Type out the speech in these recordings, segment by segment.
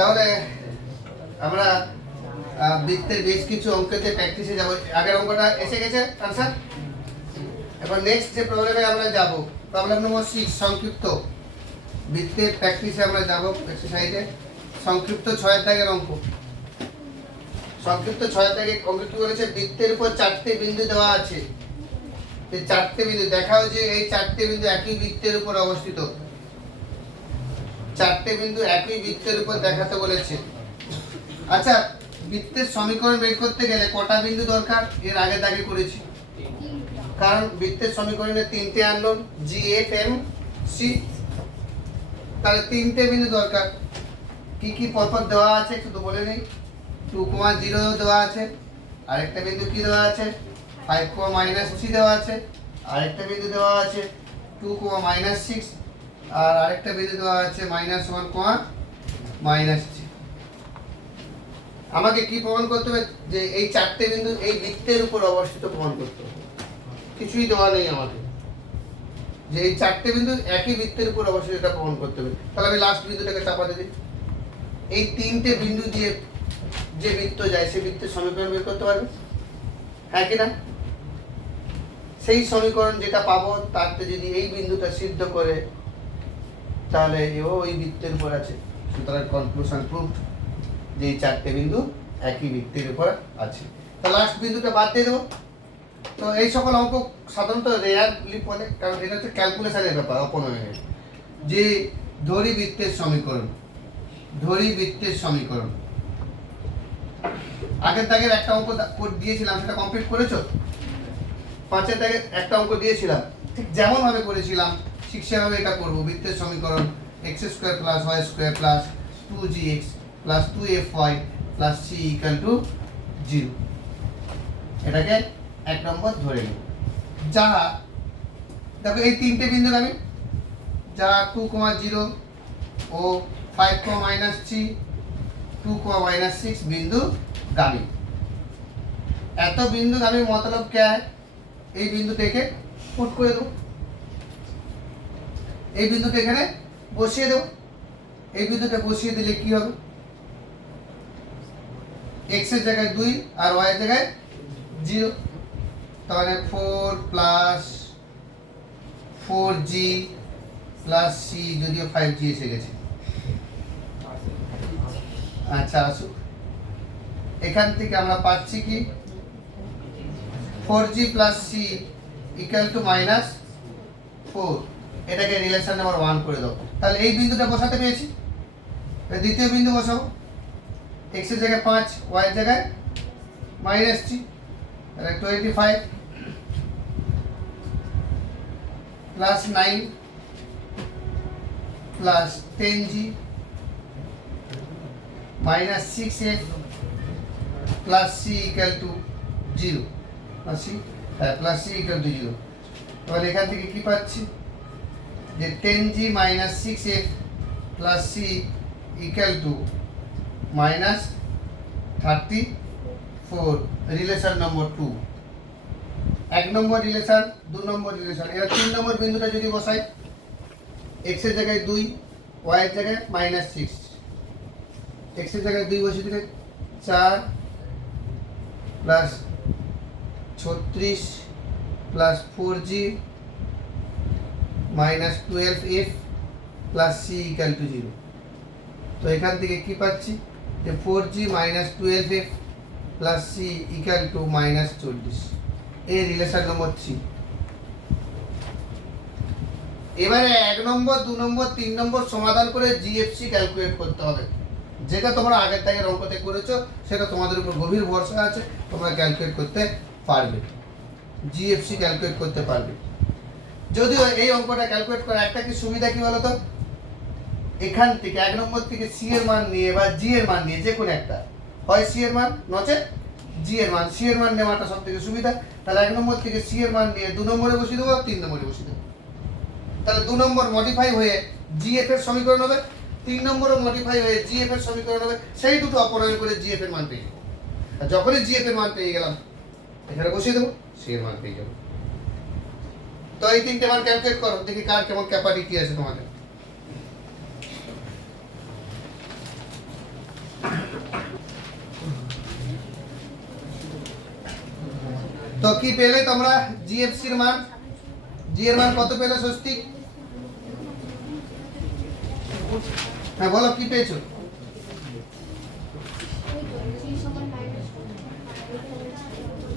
তাহলে আমরা বৃত্তের বেশ কিছু অঙ্কেতে প্র্যাকটিসে যাব। আগের অঙ্কটা এসে গেছে আনসার। এবার নেক্সট যে প্রবলেমে আমরা যাব, প্রবলেম নম্বর 6, সংক্ষিপ্ত বৃত্তের প্র্যাকটিসে আমরা যাব এক্সারসাইজে। সংক্ষিপ্ত 6 দাগের অঙ্ক। সংক্ষিপ্ত 6 দাগের অঙ্ক কি বলেছে? বৃত্তের উপর 4টে বিন্দু দেওয়া আছে। এই 4টে বিন্দু দেখাও যে এই 4টে বিন্দু একই বৃত্তের উপর অবস্থিত। 4টে বিন্দু একই বৃত্তের উপর দেখাতে বলেছে। আচ্ছা, বৃত্তের সমীকরণ বের করতে গেলে কটা বিন্দু দরকার? এর আগে দাগে করেছি, কারণ বৃত্তের সমীকরণে 3টে unknown g f and c, তাহলে 3টে বিন্দু দরকার। কি কি পরপর দেওয়া আছে একটু তো বলে নেই। 2,0 দেওয়া আছে, আরেকটা বিন্দু কি দেওয়া আছে? 5,-3 দেওয়া আছে, আরেকটা বিন্দু দেওয়া আছে 2,-6, আর আরেকটা বিন্দু দেওয়া আছে -1,-3। আমাকে কি প্রমাণ করতে হবে? যে এই 4টে বিন্দু এই বৃত্তের উপর অবস্থিত প্রমাণ করতে হবে। কিছুই দেওয়া নেই আমাকে, যে এই 4টে বিন্দু একই বৃত্তের উপর অবস্থিত এটা প্রমাণ করতে হবে। তাহলে আমি লাস্ট বিন্দুটাকে চাপাতে দিই। এই 3টে বিন্দু দিয়ে যে বৃত্ত যায় সেই বৃত্তের সমীকরণ বের করতে পারবে, হ্যাঁ কি না? সেই সমীকরণ যেটা পাবো তাতে যদি এই বিন্দুটা সিদ্ধ করে, তাহলে এও ওই বৃত্তের উপর আছে। সুতরাং কনক্লুশন প্রুভড যে এই 4টে বিন্দু একই বৃত্তের উপর আছে। তো লাস্ট বিন্দুটা বাদ দিয়ে দেবো। তো এই সকল অঙ্ক সাধারণত রেয়ারলি বলে, কারণ এটা হচ্ছে ক্যালকুলেশনের ব্যাপার, অপনয়নের। যে ধরি বৃত্তের সমীকরণ, ধরি বৃত্তের সমীকরণ। আগের দাগের একটা অঙ্ক দিয়েছিলাম, সেটা কমপ্লিট করেছো? 5-এর দাগের একটা অঙ্ক দিয়েছিলাম, ঠিক যেমন ভাবে করেছিলাম ঠিক সেভাবে এটা করবো। বৃত্তের সমীকরণ x² + y² + 2gx + 2fy + c = 0। এটাকে 1 নম্বর ধরে নেব। যা দেখো এই 3টে বিন্দু আমি যা 2,0 ও 5,-3, 2,-6 বিন্দু গামী। এত বিন্দু গামী मतलब क्या है? এই বিন্দুটাকে পুট করে দেবো, এই বিন্দুটা এখানে বসিয়ে দেবো। এই বিন্দুটা বসিয়ে দিলে কি হবে? x এর জায়গায় 2 আর y এর জায়গায় 0, তাহলে 4 + 4g + c, যদিও 5g এসে গেছে। আচ্ছা আসুক, এখান থেকে আমরা পাচ্ছি কি 4g + c = -4। এটাকে রিলেশন নাম্বার 1 করে দাও। তাহলে এই বিন্দুটা বসাতে পেরেছি। দ্বিতীয় বিন্দু বসাবো, x এর জায়গায় 5, y এর জায়গায় -3, তাহলে 25 + 9 + 10g -6f + c = 0, + c = 0। তাহলে এখান থেকে কি পাচ্ছি? যে 10g - 6f + c = -34, relation number 2। 1 নম্বর রিলেশন, 2 নম্বর রিলেশন। এবার 3 নম্বর বিন্দুটা যদি বসাই, x এর জায়গায় 2, y এর জায়গায় -6। x এর জায়গায় 2 বসিয়ে দিলে 4 + 36 + 4g -12f + c = 0। তো এখান থেকে কি পাচ্ছি? যে 4g -12f + c = -40। এই রিলেশন নম্বর 3। এবারে 1 নম্বর, 2 নম্বর, 3 নম্বর সমাধান করে জিএফসি ক্যালকুলেট করতে হবে। যেটা তোমরা আগের দাগের অঙ্কতে করেছো সেটা তোমাদের উপর গভীর ভরসা আছে, তোমরা ক্যালকুলেট করতে পারবে, জিএফসি ক্যালকুলেট করতে পারবে। যদিও এই অঙ্কটা ক্যালকুলেট করার একটা কি সুবিধা কি বলো তো? এখান থেকে 1 নম্বর থেকে c এর মান নিয়ে বা g এর মান নিয়ে, যে কোনো একটা, হয় c এর মান নচে g এর মান, c এর মান নেওয়াটা সবথেকে সুবিধা। তাহলে 1 নম্বর থেকে c এর মান নিয়ে 2 নম্বরে বসিয়ে দেবো, 3 নম্বরে বসিয়ে দেবো। তাহলে 2 নম্বর মডিফাই হয়ে gf এর সমীকরণ হবে, 3 নম্বরও মডিফাই হয়ে gf এর সমীকরণ হবে। সেই দুটো অপনয়ন করে gf এর মান পেয়ে যাবো। আর যখনই gf এর মান পেয়ে গেলাম, এখানে বসিয়ে দেবো, c এর মান পেয়ে যাবো। তো এই 3টে মান ক্যালকুলেট করো, দেখি কার কেমন ক্যাপাবিলিটি আছে তোমাদের। তো কি পেলে তোমরা জিএফসি এর মান, জি এর মান কত পেলে স্বস্তিক? হ্যাঁ বলো কি পেয়েছো?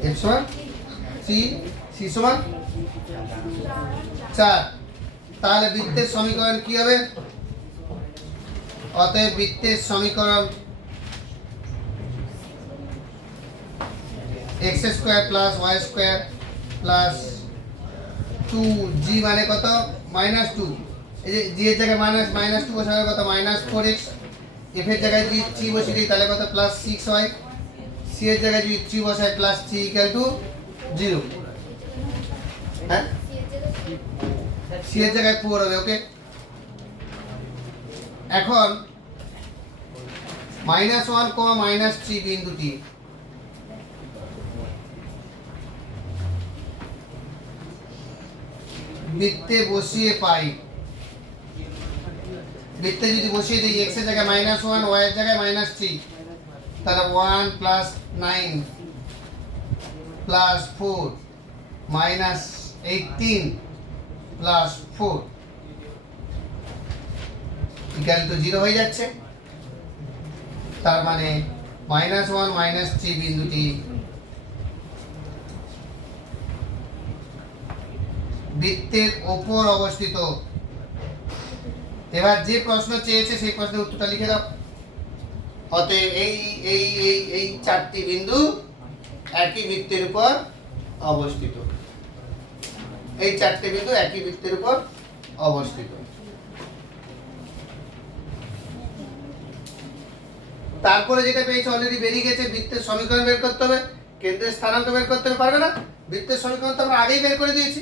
এফ সমান সি, সি সমান 4। তাহলে বৃত্তের সমীকরণ কি হবে? অতএব বৃত্তের সমীকরণ x square plus y square plus 2g মানে কত? -2। এই যে g এর জায়গায় -2 বসালে কত? -4x। f এর জায়গায় যদি g বসিয়ে দিই তাহলে কত? +6y। c এর জায়গায় যদি g বসাই +3 0। হ্যাঁ c এর জায়গায় 4 হবে। ওকে, এখন -1, -3 বিন্দুটি বৃত্তে বসিয়ে পাই। বৃত্তে যদি বসিয়ে দিই x এর জায়গায় -1, y এর জায়গায় -3, তাহলে 1 + 9 + 4 -18 + 4 = 0 হয়ে যাচ্ছে। তার মানে -1, -3 বিন্দুটি বৃত্তের ওপর অবস্থিত। এবার যে প্রশ্ন চেয়েছে সেই প্রশ্নের উত্তরটা লিখে দাও। অতএব এই চারটি বিন্দু একই বৃত্তের উপর অবস্থিত। এই চারটি বিন্দু একই বৃত্তের উপর অবস্থিত। তারপরে যেটা পেয়েছে অলরেডি বেরিয়ে গেছে, বৃত্তের সমীকরণ বের করতে হবে, কেন্দ্রের স্থানাঙ্ক বের করতে হবে। পারবে না? বৃত্তের সমীকরণ তো আমরা আগেই বের করে দিয়েছি।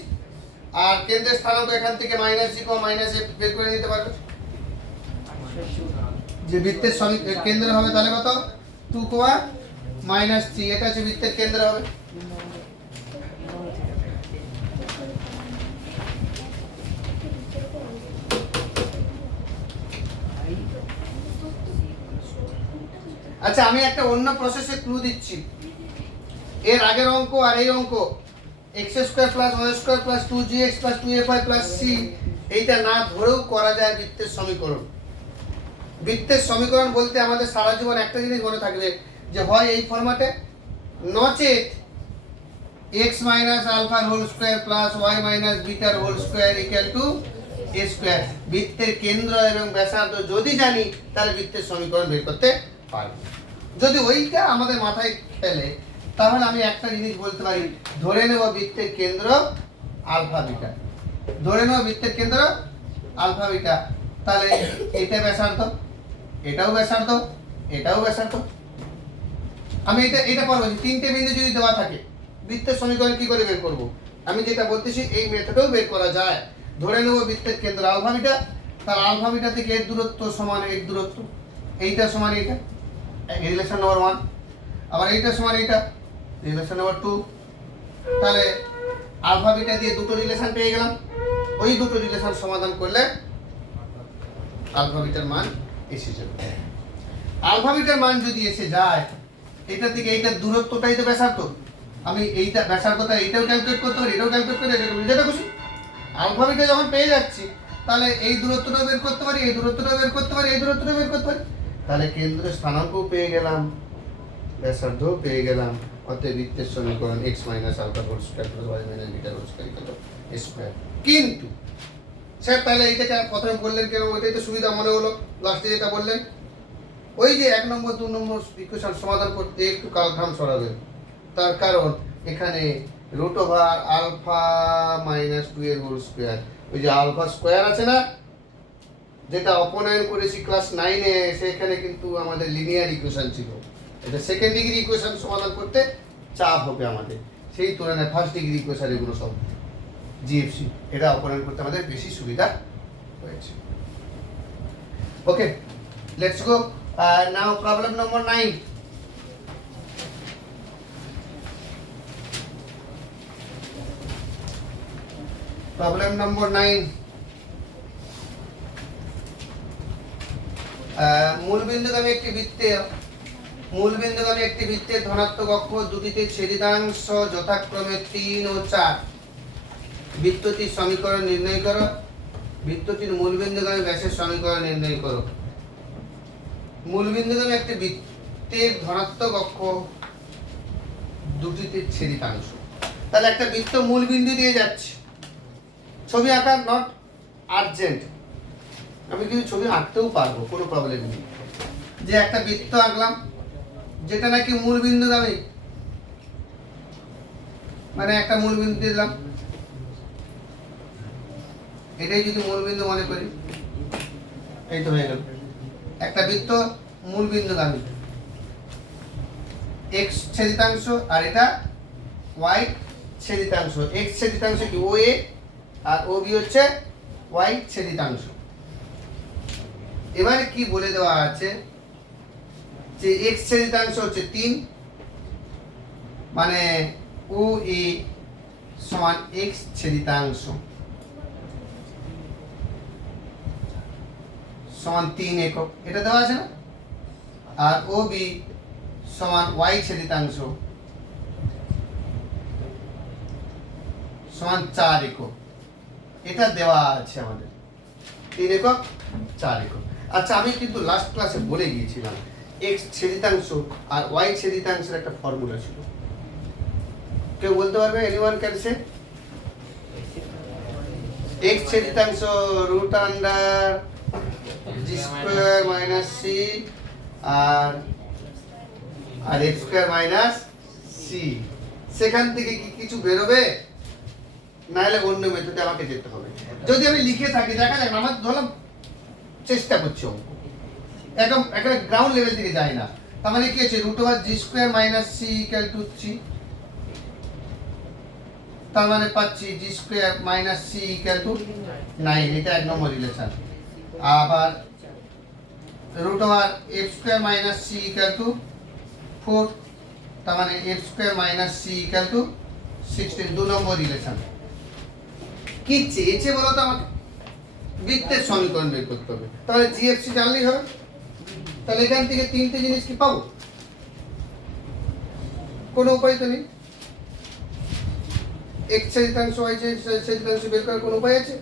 আর কেন্দ্রের স্থানাঙ্ক এখান থেকে -g, -f বের করে নিতে পারবে। যে বৃত্তের কেন্দ্র হবে তাহলে কত? 2, -3। এটা হচ্ছে বৃত্তের কেন্দ্র হবে। আচ্ছা, আমি একটা অন্য প্রসেসে ক্লু দিচ্ছি। এর আগের অঙ্ক আর এই অঙ্ক x² + y² + 2gx + 2fy + c এইটা না ধরেও করা যায় বৃত্তের সমীকরণ। বৃত্তের সমীকরণ বলতে আমাদের সারা জীবন একটা জিনিস মনে থাকবে, যে হয় এই ফরম্যাটে, নচেত x - α² + y - β² = a²। বৃত্তের কেন্দ্র এবং ব্যাসার্ধ যদি জানি তাহলে বৃত্তের সমীকরণ বের করতে পারি। যদি ওইটা আমাদের মাথায় ফেলে তাহলে আমি একটা জিনিস বলতে পারি, ধরে নেব বৃত্তের কেন্দ্র আলফা বিটা। ধরে নেব বৃত্তের কেন্দ্র আলফা বিটা। তাহলে এটা ব্যাসার্ধ, এটাও ব্যাসার্ধ, এটাও ব্যাসার্ধ। আমি এটা পরে বলছি। তিনটে বিন্দু যদি দেওয়া থাকে বৃত্তের সমীকরণ কি করে বের করব? আমি যেটা বলতেছি এই মেথডেও বের করা যায়। ধরে নেব বৃত্তের কেন্দ্র আলফা বিটা, তার আলফা বিটা থেকে এর দূরত্ব সমান এর দূরত্ব, এইটা সমান এইটা, রিলেশন নম্বর 1। আবার এইটা সমান এইটা, রিলেশন নম্বর 2। তাহলে আলফা বিটা দিয়ে দুটো রিলেশন পেয়ে গেলাম। ওই দুটো রিলেশন সমাধান করলে আলফা বিটার মান এসে যাবে। আলফা বিটার মান যদি এসে যায়, এটা থেকে এইটার দূরত্বটাই তো ব্যাসার্ধ। আমি এইটা ব্যাসার্ধটা এইটাও ক্যালকুলেট করতে পারি, এটাও ক্যালকুলেট করে যেটা খুশি। আলফা বিটা যখন পেয়ে যাচ্ছি তাহলে এই দূরত্বটাও বের করতে পারি, এই দূরত্বটাও বের করতে পারি, এই দূরত্বটাও বের করতে পারি। তাহলে কেন্দ্রের স্থানাঙ্কও পেয়ে গেলাম, ব্যাসার্ধও পেয়ে গেলাম। অতএব বৃত্তের সমীকরণ x - α² + y - β² a²। কিন্তু স্যার তাহলে এইটাকে প্রথমে বললেন কেন? ওইটাই তো সুবিধা মনে হলো। লাস্টে যেটা বললেন, ওই যে 1 নম্বর 2 নম্বর ইকুয়েশন সমাধান করতে একটু কালঘাম ছড়াবেন। তার কারণ এখানে √α - 2 এর হোল স্কয়ার, ওই যে আলফা স্কয়ার আছে না, যেটা অপনয়ন করেছি ক্লাস 9 এ, সেখানে কিন্তু আমাদের লিনিয়ার ইকুয়েশন ছিল। এটা সেকেন্ড ডিগ্রি ইকুয়েশন সমাধান করতে চাপ হবে আমাদের, সেই তুলনায় ফার্স্ট ডিগ্রি ইকুয়েশন এগুলো সব জিএফসি, এটা অপনয়ন করতে আমাদের বেশি সুবিধা হয়েছে। Okay, let's go now problem number 9। Problem number 9। মূল বিন্দুগামী একটি বৃত্তে মূলবিন্দুগামী একটি বৃত্তের ধনাত্মক অক্ষ দুটিতে ছেদিতাংশ যথাক্রমে 3 ও 4। বৃত্তটির সমীকরণ নির্ণয় করো। বৃত্তটির মূলবিন্দুগামী ব্যাসের সমীকরণ নির্ণয় করো। মূলবিন্দুগামী একটি বৃত্তের ধনাত্মক অক্ষ দুটিতে ছেদিতাংশ। তাহলে একটা বৃত্ত মূলবিন্দু দিয়ে যাচ্ছে, ছবি আঁকা নট আর্জেন্ট, আমি কিন্তু ছবি আঁকতেও পারবো, কোনো প্রবলেম নেই। যে একটা বৃত্ত আঁকলাম যেটা নাকি মূলবিন্দুগামী, মানে একটা মূলবিন্দু দিলাম, এটাই যদি মূলবিন্দু মনে করি, এই তো হয়ে গেল একটা বৃত্ত মূলবিন্দুগামী, x ছেদিতাংশ আর এটা y ছেদিতাংশ। x ছেদিতাংশ কি OA আর OB হচ্ছে y ছেদিতাংশ। এবারে কি বলে দেওয়া আছে যে x ছেদিতাংশ হচ্ছে 3, মানে OA সমান x ছেদিতাংশ সমান 3 একক, এটা দেওয়া আছে না। আর OB সমান y ছেদিতাংশ সমান 4 একক, এটা দেওয়া আছে আমাদের 3 একক 4 একক। আচ্ছা, আমি কিন্তু লাস্ট ক্লাসে বলে গিয়েছিলাম x ছেদিতাংশ আর y ছেদিতাংশের একটা ফর্মুলা ছিল, কেউ বলতে পারবে? Anyone can say? x ছেদিতাংশ root under g square minus c আর x স্কয়ার মাইনাস c। সেখান থেকে কি কিছু বেরোবে? নাহলে অন্য মেথডে আমাকে যেতে হবে। যদি আমি লিখে থাকি, দেখা যাক, আমার ধরলাম চেষ্টা করছি অঙ্ক, একদম একেবারে গ্রাউন্ড লেভেল থেকে যায় না। তার মানে কি আছে? Root over G square minus C equal to 3, তার মানে পাচ্ছি G square minus C equal to 9, এটা এক নম্বর রিলেশন। আবার root over F square minus C equal to 4, তার মানে F square minus C equal to 16, 2 নম্বর রিলেশন। কি চেয়েছে বলো তো আমাকে? বৃত্তের সমীকরণ বের করতে হবে, তাহলে জিএফসি জানলেই হবে। তাহলে এখান থেকে তিনটে জিনিস কি পাবো? কোনো উপায় তো নেই। x ছেদিতাংশ y ছেদিতাংশ বের করার কোনো উপায় আছে?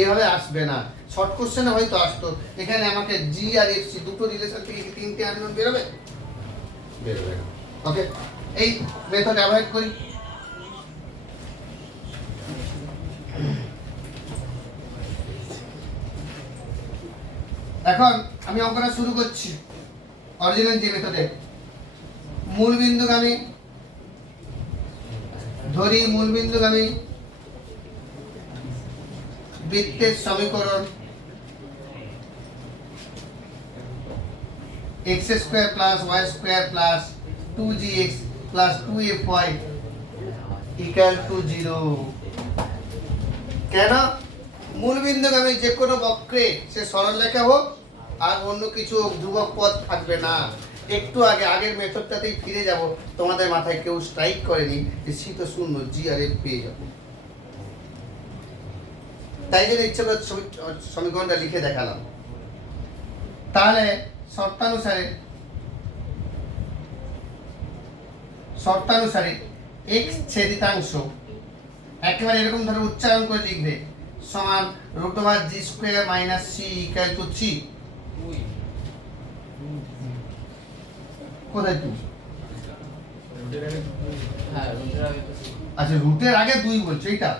এভাবে আসবে না। শর্ট কোশ্চেনে হয়তো আসতো, এখানে আমাকে জি আর এফ সি দুটো রিলেশন থেকে কি তিনটে আননোন বেরোবে? বেরোবে না। ওকে, এই মেথড অ্যাভয়েড করি। এখন আমি অঙ্কটা শুরু করছি অরিজিনাল যে মেথডে। মূলবিন্দুগামী ধরি, মূলবিন্দুগামী বৃত্তের সমীকরণ x square plus y square plus 2gx plus 2fy equal to 0। কেন? মূলবিন্দুগামী যে কোনো বক্রে, সে সরলরেখা হোক আর অন্য কিছু হোক, ধ্রুবক পদ থাকবে না। একটু আগের মেথডটাতেই ফিরে যাব, তোমাদের মাথায় কেউ স্ট্রাইক করেনি যে সি তো শূন্য, জি আর এফ পেয়ে যাবো। তাই জন্য ইচ্ছে করে সমীকরণটা লিখে দেখালাম। তাহলে শর্তানুসারে x ছেদিতাংশ একেবারে এরকম ধরে উচ্চারণ করে লিখবে, সমান root over G square minus C equal to 3। কোথায় তুই? আচ্ছা, রুটের আগে 2 বলছো, এইটা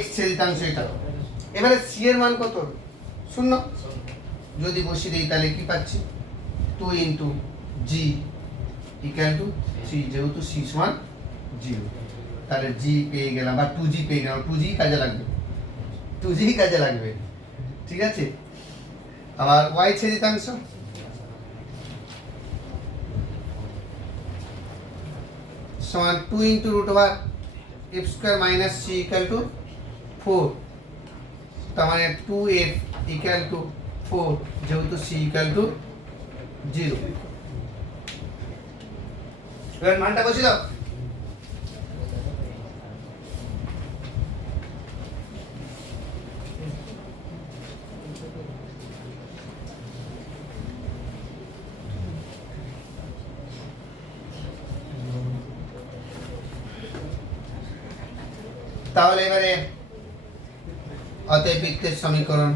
x ছেদিতাংশ এটা। এবারে c এর মান কত? 0। যদি বসিয়ে দেই তাহলে কি পাচ্ছি? 2 ইনটু g ইকুয়াল টু 3, যেহেতু c সমান 0, তাহলে g পেয়ে গেলাম বা 2g পেয়ে গেলাম। 2g কাজে লাগবে, 2g কাজে লাগবে, ঠিক আছে। আবার y ছেদিতাংশ সমান 2 into root over f square minus c equal to 4, তার মানে 2f ইকুয়াল টু 4, যেহেতু c ইকুয়াল টু 0। এবার মানটা বসিয়ে দাও। তাহলে এবারে অতএব বৃত্তের সমীকরণ,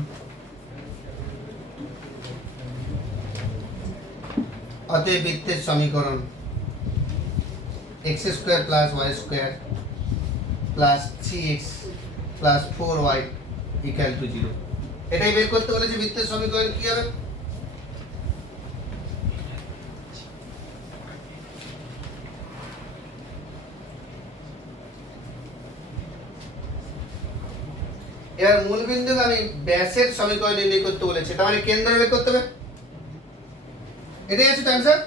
অতএব বৃত্তের সমীকরণ x square plus y square plus 3x plus 4y equal to 0। এটাই বের করতে বলেছে বৃত্তের সমীকরণ কি হবে। এবার মূল বিন্দুকে আমি ব্যাসের সমীকরণ নির্ণয় করতে বলেছে, তার মানে কেন্দ্র বের করতে হবে। এটাই আছে তো অ্যানসার।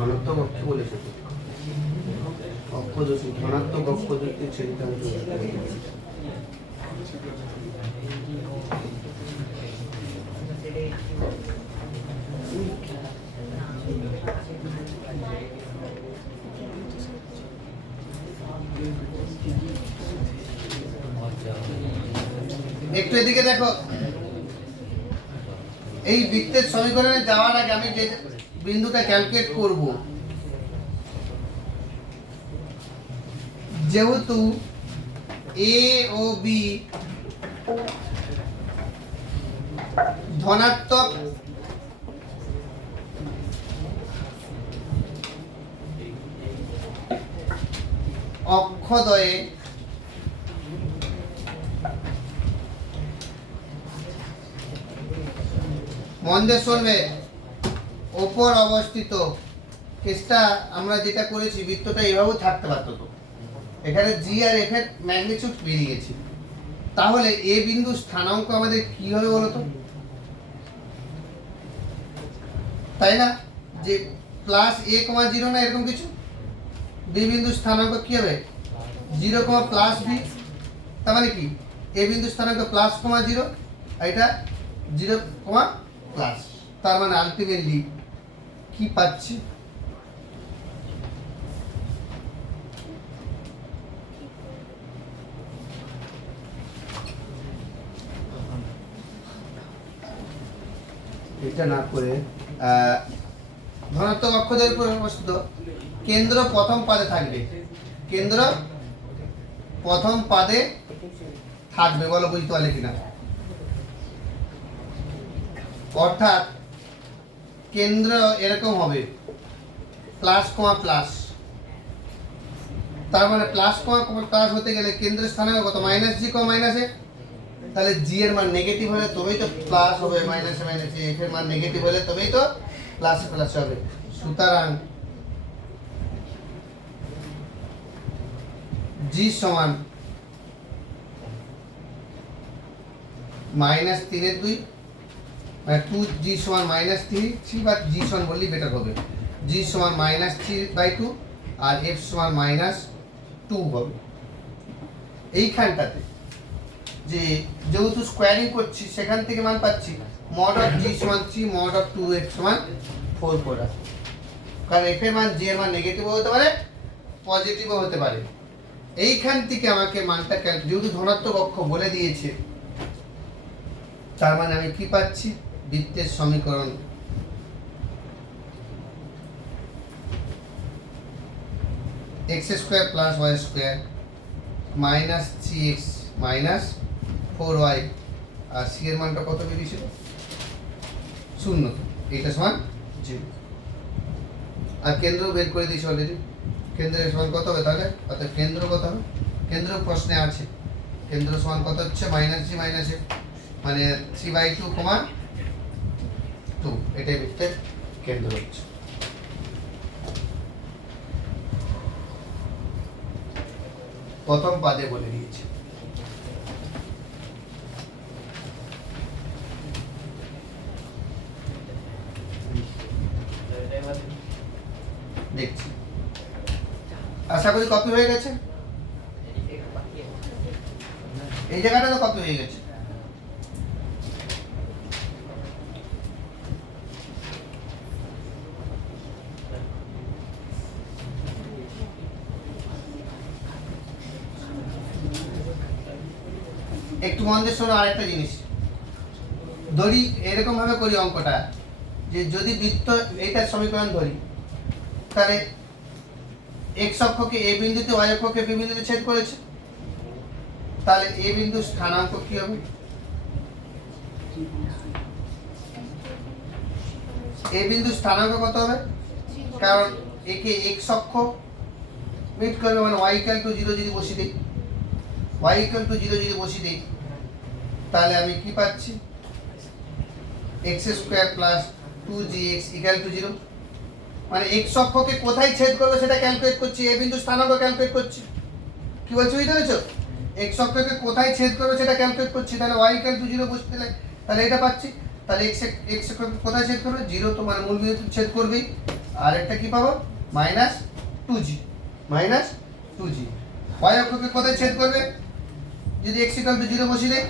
ধনাত্মক অক্ষ বলেছে, অক্ষদোষী ধনাত্মক অক্ষদোষী ছেদিতাংশ। একটু এদিকে দেখো, এই বৃত্তের সমীকরণে যাওয়ার আগে আমি যে বিন্দুটা ক্যালকুলেট করব, যেহেতু এ ও বি ধনাত্মক অক্ষদ্বয়ে মন দিয়ে শুনবে, ওপর অবস্থিত কেসটা আমরা যেটা করেছি, বৃত্তটা এভাবেও থাকতে পারতো, তো এখানে জি আর এফ এর ম্যাগনিটিউড বেরিয়ে গেছে। তাহলে এ বিন্দু স্থানাঙ্ক আমাদের কি হবে বলতো, তাই না? যে প্লাস এ কমা 0 না এরকম কিছু। বি বিন্দু স্থানাঙ্ক কি হবে 0 কমা প্লাস বি, তার মানে কি এ বিন্দু স্থানাঙ্ক প্লাস কমা 0, এটা 0 কমা প্লাস। তার মানে আলটিমেটলি কি পাচ্ছি, এটা না করে ধনাত্মক অক্ষদের উপর অবস্থিত কেন্দ্র প্রথম পাদে থাকবে, কেন্দ্র প্রথম পাদে থাকবে, বলো বুঝতে পারলে কিনা। অর্থাৎ কেন্দ্র এরকম হবে প্লাস কমা প্লাস, তার মানে প্লাস কমা প্লাস হতে গেলে কেন্দ্রের স্থানে কত মাইনাস জি কমা মাইনাস এ, তাহলে জি এর মান নেগেটিভ হলে তবেই তো প্লাস হবে, মাইনাসে মাইনাসে এফ এর মান নেগেটিভ হলে তবেই তো প্লাসে প্লাস হবে। সুতরাং জি সমান -3/2, মানে 2g সমান -3 বা g সমান বললেই বেটার হবে। g সমান -3/2 আর f সমান -2 হবে। এইখানটাতে যে যেহেতু স্কোয়ারিং করছি সেখান থেকে মান পাচ্ছি mod of g সমান 3, mod of 2f সমান 4 করে, কারণ f এর মান g এর মান নেগেটিভও হতে পারে পজিটিভও হতে পারে। এইখান থেকে আমাকে মানটা যেহেতু ধনাত্মক অক্ষ বলে দিয়েছে, তার মানে আমি কি পাচ্ছি, বৃত্তের সমীকরণ x square plus y square minus 3x minus 4y, আর c এর মানটা কত বেরিয়েছিল 0, এটা সমান 0। আর কেন্দ্র বের করে দিয়েছি অলরেডি, কেন্দ্রের সমান কত হবে তাহলে, অর্থাৎ কেন্দ্র কত হবে, কেন্দ্র প্রশ্নে আছে, কেন্দ্র সমান কত হচ্ছে -g - f, মানে 3/2, 2, এটাই বৃত্তের কেন্দ্র হচ্ছে। প্রথম পাদে বলে দিয়েছে। দেখছি, আশা করি কপি হয়ে গেছে, এই জায়গাটা তো কপি হয়ে গেছে। একটু মন দিয়ে শোনো আরেকটা জিনিস, ধরি এরকম ভাবে করি অঙ্কটা, যে যদি বৃত্ত এইটার সমীকরণ ধরি, তাহলে এক্স অক্ষকে এ বিন্দুতে, ওয়াই অক্ষকে বি বিন্দুতে ছেদ করেছে, তাহলে এ বিন্দুর স্থানাঙ্ক কি হবে? এ বিন্দুর স্থানাঙ্ক কত হবে? কারণ একে এক্স অক্ষ মিট করবে, মানে ওয়াই ইকুয়াল টু 0 যদি বসিয়ে দিই, ওয়াই ইকুয়াল টু 0 যদি বসিয়ে দিই, তাহলে আমি কি পাচ্ছি? X square plus 2gx equal to 0। মানে এক্স অক্ষকে কোথায় ছেদ করবে সেটা ক্যালকুলেট করছি, এ বিন্দুর স্থানাঙ্ক ক্যালকুলেট করছি। কি বলছি বুঝতে পেরেছো? এক্স অক্ষকে কোথায় ছেদ করবে সেটা ক্যালকুলেট করছি, তাহলে ওয়াই ইকুয়াল টু 0 বসিয়ে দিলে তাহলে এটা পাচ্ছি। তাহলে এক্স অক্ষকে কোথায় ছেদ করবে? 0, তো মানে মূল বিন্দুতে ছেদ করবেই। আর একটা কি পাবো? Minus 2g, minus 2g। Y অক্ষকে কোথায় ছেদ করবে? যদি এক্স ইকুয়াল টু 0 বসিয়ে দেই,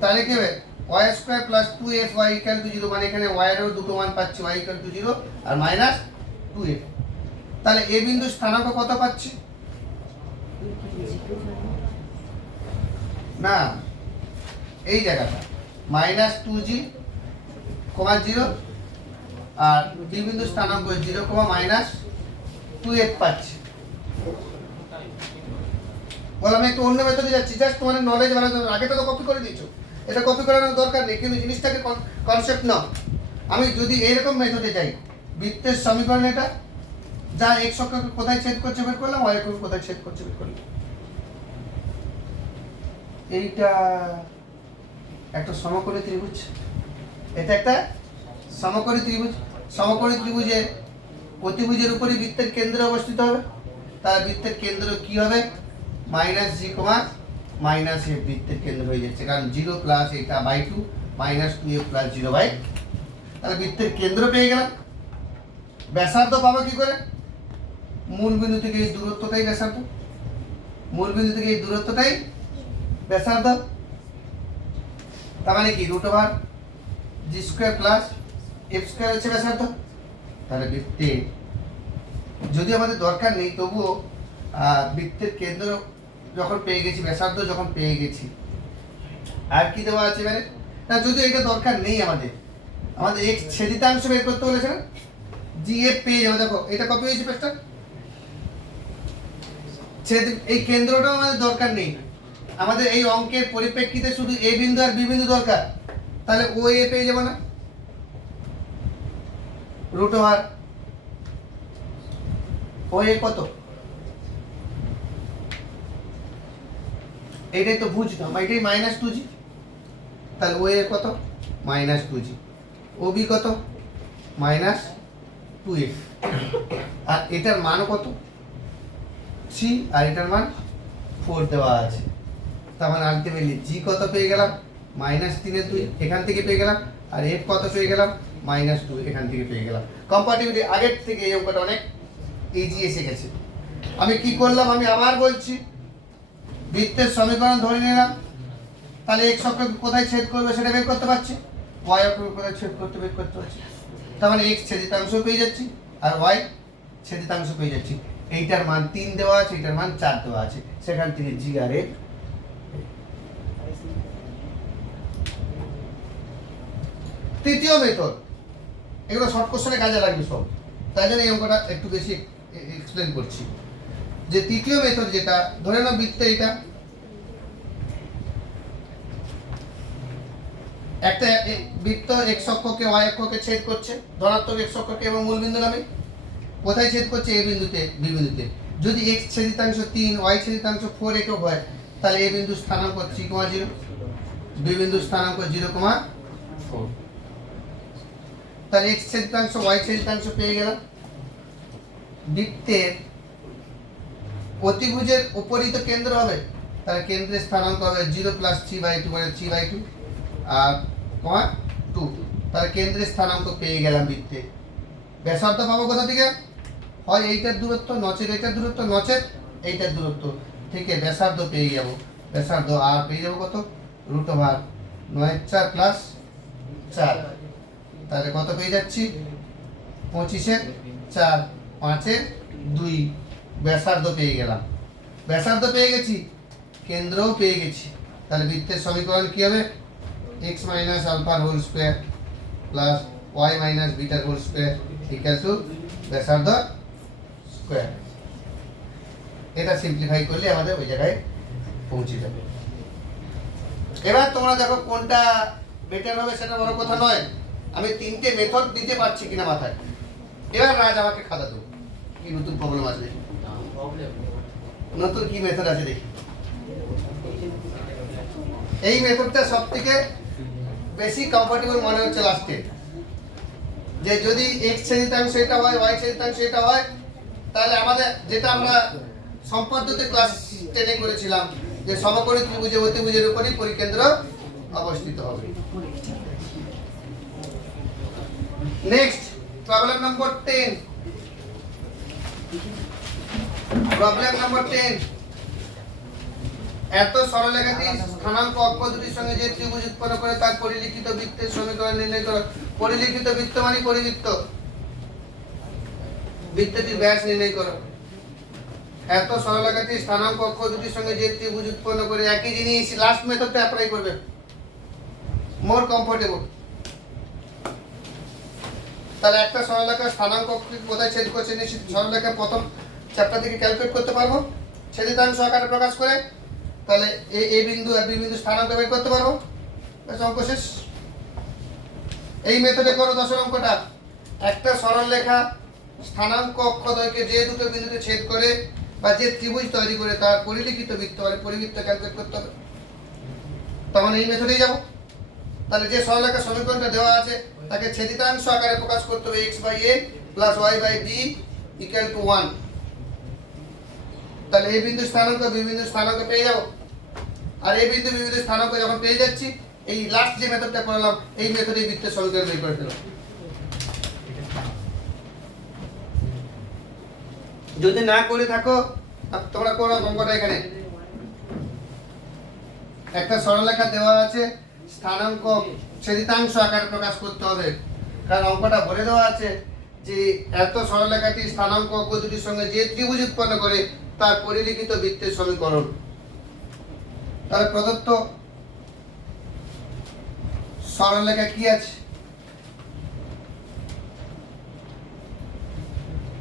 তাহলে কি হবে? Y square plus 2fy equal to 0, মানে এখানে ওয়াই এরও দুটো মান পাচ্ছি, ওয়াই ইকুয়াল টু 0 আর মাইনাস 2f। তাহলে এ বিন্দুর স্থানাঙ্ক কত পাচ্ছি? না, এই জায়গাটা মাইনাস 2g, 0, আর বি বিন্দুর স্থানাঙ্ক 0, মাইনাস 2f পাচ্ছি। বললাম একটু অন্য মেথডে যাচ্ছি, জাস্ট তোমাদের নলেজ বাড়ানোর জন্য। আগে তো কপি করে দিয়েছো, এটা কপি করানোর দরকার নেই, কিন্তু জিনিসটাকে কনসেপ্ট নাও। আমি যদি এইরকম মেথডে যাই, বৃত্তের সমীকরণ এটা, যা এক্স অক্ষকে কোথায় ছেদ করছে বের করলাম, ওয়াই অক্ষকে কোথায় ছেদ করছে বের করলাম। এইটা একটা সমকোণী ত্রিভুজ, এটা একটা সমকোণী ত্রিভুজ। সমকোণী ত্রিভুজের প্রতিভুজের উপরই বৃত্তের কেন্দ্র অবস্থিত হবে, তার বৃত্তের কেন্দ্র কি হবে? মাইনাস জি, মাইনাস এফ বৃত্তের কেন্দ্র হয়ে যাচ্ছে, কারণ 0 প্লাস এটা by 2 minus 2f plus 0 by. তাহলে বৃত্তের কেন্দ্র পেয়ে গেলাম। ব্যাসার্ধ পাবো কি করে? মূল বিন্দু থেকে এই দূরত্বটাই ব্যাসার্ধ, মূল বিন্দু থেকে এই দূরত্বটাই ব্যাসার্ধ। তার মানে কি? √g square plus f square হচ্ছে ব্যাসার্ধ। তাহলে বৃত্তে যদি আমাদের দরকার নেই, তবুও বৃত্তের কেন্দ্র যখন পেয়ে গেছি, ব্যাসার্ধ যখন পেয়ে গেছি, আর কি দেওয়া আছে এবারে? না, যদি এটা দরকার নেই, আমাদের x ছেদিতাংশ বের করতে বলেছে না, gf পেয়ে যাবে। দেখো এটা কপি হয়েছে পেজটা, এই কেন্দ্রটাও আমাদের দরকার নেই, আমাদের এই অঙ্কের পরিপ্রেক্ষিতে শুধু এ বিন্দু আর বি বিন্দু দরকার। তাহলে ও এ পেয়ে যাবো না, √ ও এ কত? এইটাই তো বুঝতাম, এটাই মাইনাস 2g। তাহলে ও এর কত? Minus 2g। ও বি কত? Minus 2f। আর এটার মান কত? 3, আর এটার মান 4 দেওয়া আছে। তার মানে আলটিমেটলি জি কত পেয়ে গেলাম? মাইনাস 3/2 এখান থেকে পেয়ে গেলাম, আর এফ কত পেয়ে গেলাম? মাইনাস 2 এখান থেকে পেয়ে গেলাম। কম্পারেটিভলি আগের থেকে এই অঙ্কটা অনেক ইজি এসে গেছে। আমি কি করলাম? আমি আবার বলছি, বৃত্তের সমীকরণ ধরে নিলাম, তাহলে এক্স অক্ষকে কোথায় ছেদ করবে সেটা বের করতে পারছি, ওয়াই অক্ষকে কোথায় ছেদ করতে বের করতে পারছি। তার মানে এক্স ছেদিতাংশ পেয়ে যাচ্ছি, আর ওয়াই ছেদিতাংশ পেয়ে যাচ্ছি। এইটার মান 3 দেওয়া আছে, এইটার মান 4 দেওয়া আছে, সেখান থেকে জি আর এফ। তৃতীয় মেথড, এগুলো শর্ট কোশ্চেনে কাজে লাগবে সব, তাই জন্য এই অঙ্কটা একটু বেশি এক্সপ্লেন করছি। যে তৃতীয় মেথড, যেটা ধরে নাও বৃত্তে এটা একটা বৃত্ত এক্স অক্ষকে ওয়াই অক্ষকে ছেদ করছে, ধনাত্মক এক্স অক্ষকে এবং মূলবিন্দু নামে। কোথায় ছেদ করছে? এ বিন্দুতে, বি বিন্দুতে। যদি এক্স ছেদিতাংশ 3, ওয়াই ছেদিতাংশ 4 একক হয়, তাহলে এ বিন্দুর স্থানাঙ্ক 3,0, বি বিন্দুর স্থানাঙ্ক 0,4। তাহলে এক্স ছেদিতাংশ ওয়াই ছেদিতাংশ পেয়ে গেলাম। বৃত্তের প্রতিভুজের উপরই তো কেন্দ্র হবে, তাহলে কেন্দ্রের স্থানাঙ্ক হবে 0 প্লাস 3/2, মানে 3/2 আর 2। তাহলে কেন্দ্রের স্থানাঙ্ক পেয়ে গেলাম বৃত্তে। ব্যাসার্ধ পাবো কোথা থেকে? হয় এইটার দূরত্ব, নচেত এইটার দূরত্ব, নচেত এইটার দূরত্ব থেকে ব্যাসার্ধ পেয়ে যাব। ব্যাসার্ধ আর পেয়ে যাবো কত? √9/4 প্লাস 4। তাহলে কত পেয়ে যাচ্ছি? 25/4, 5/2। ব্যাসার্ধ পেয়ে গেলাম। ব্যাসার্ধ পেয়ে গেছি, কেন্দ্রও পেয়ে গেছি। তাহলে বৃত্তের সমীকরণ কি হবে? x মাইনাস আলফার whole square plus y minus বিটার হোল স্কোয়ার ইকুয়াল টু ব্যাসার্ধ স্কোয়ার। এটা সিম্পলিফাই করলে আমাদের ওই জায়গায় পৌঁছে যাবে। এবার তোমরা দেখো কোনটা বেটার হবে সেটা বড় কথা নয়, আমি তিনটে মেথড দিতে পারছি কিনা মাথায়। এবার রাজ আমাকে খাতা দেবো, কি নতুন প্রবলেম আছে দেখি, নতুন কি মেথড আছে দেখি। এই মেথডটা সব থেকে বেশি কমফোর্টেবল মনে হচ্ছে লাস্টে, যে যদি x ছেদিতাংশ এটা হয়, y ছেদিতাংশ এটা হয়, তাহলে আমাদের যেটা আমরা সম্পাদ্যতে ক্লাস 10 এ করেছিলাম যে সমকোণী ত্রিভুজে অতিভুজের উপরই পরিকেন্দ্র অবস্থিত হবে। নেক্সট প্রবলেম নম্বর 10। প্রবলেম নম্বর 10, এত সরলরেখাটি স্থানাঙ্ক অক্ষ দুটির সঙ্গে যে ত্রিভুজ উৎপন্ন করে তার পরিলিখিত বৃত্তের সমীকরণ নির্ণয় করো। পরিলিখিত বৃত্ত মানে পরিবৃত্ত, বৃত্তটির ব্যাস নির্ণয় করো। এত সরলরেখাটি স্থানাঙ্ক অক্ষ দুটির সঙ্গে যে ত্রিভুজ উৎপন্ন করে, একই জিনিস লাস্ট মেথডটা অ্যাপ্লাই করবে, মোর কমফোর্টেবল। তাহলে একটা সরলরেখা স্থানাঙ্ক অক্ষকে কোথায় ছেদ করছে, নিশ্চিত সরলরেখা প্রথম চ্যাপ্টার থেকে ক্যালকুলেট করতে পারবো ছেদিতাংশ আকারে প্রকাশ করে। তাহলে এ বিন্দু আর বি বিন্দু স্থানাঙ্ক বের করতে পারবো, ব্যাস অঙ্ক শেষ। এই মেথডে করো 10 অঙ্কটা। একটা সরলরেখা স্থানাঙ্ক অক্ষদ্বয়কে যে দুটো বিন্দুতে ছেদ করে বা যে ত্রিভুজ তৈরি করে তার পরিলিখিত বৃত্ত মানে পরিবৃত্ত ক্যালকুলেট করতে হবে। তখন এই মেথডেই যাব। তাহলে যে সরলরেখার সমীকরণটা দেওয়া আছে তাকে ছেদিতাংশ আকারে প্রকাশ করতে হবে x/a plus y/b equal to 1। তাহলে এই বিন্দু স্থানাঙ্ক বি বিন্দু স্থানাঙ্ক পেয়ে যাব। আর এই বিন্দু বি বিন্দু স্থানাঙ্ক যখন পেয়ে যাচ্ছি, এই লাস্ট যে মেথডটা করলাম এই মেথডে বৃত্তের সমীকরণ বের করে ফেললাম। যদি না করে থাকো তোমরা করো অঙ্কটা। এখানে একটা সরলরেখা দেওয়া আছে, স্থানাঙ্ক ছেদিতাংশ আকারে প্রকাশ করতে হবে, কারণ অঙ্কটা বলে দেওয়া আছে যে এত সরলরেখাটি স্থানাঙ্ক অক্ষ দুটির সঙ্গে যে ত্রিভুজ উৎপন্ন করে তার পরিলিখিত বৃত্তের সমীকরণ। তাহলে প্রদত্ত সরলরেখা কি আছে?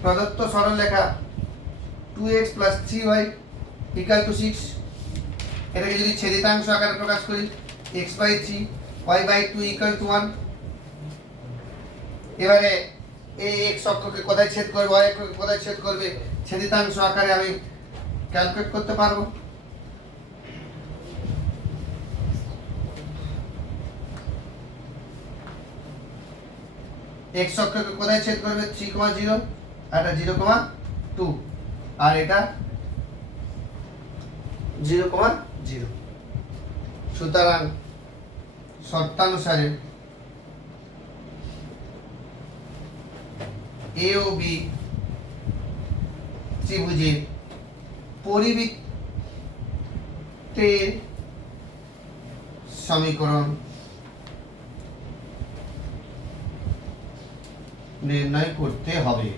প্রদত্ত সরলরেখা 2x + 3y = 6। এটাকে যদি ছেদিতাংশ আকারে প্রকাশ করি x/3 y/2 = 1। এবারে এই x অক্ষকে কোথায় ছেদ করবে, y অক্ষকে কোথায় ছেদ করবে, ছেদিতাংশ আকারে আমি ক্যালকুলেট করতে পারবো। x অক্ষকে কোথায় ছেদ করবে, 3,0 আর এটা 0,2 আর এটা 0,0। সুতরাং শর্তানুসারে এ ও বি ত্রিভুজের পরিবৃত্তের সমীকরণ নির্ণয় করতে হবে।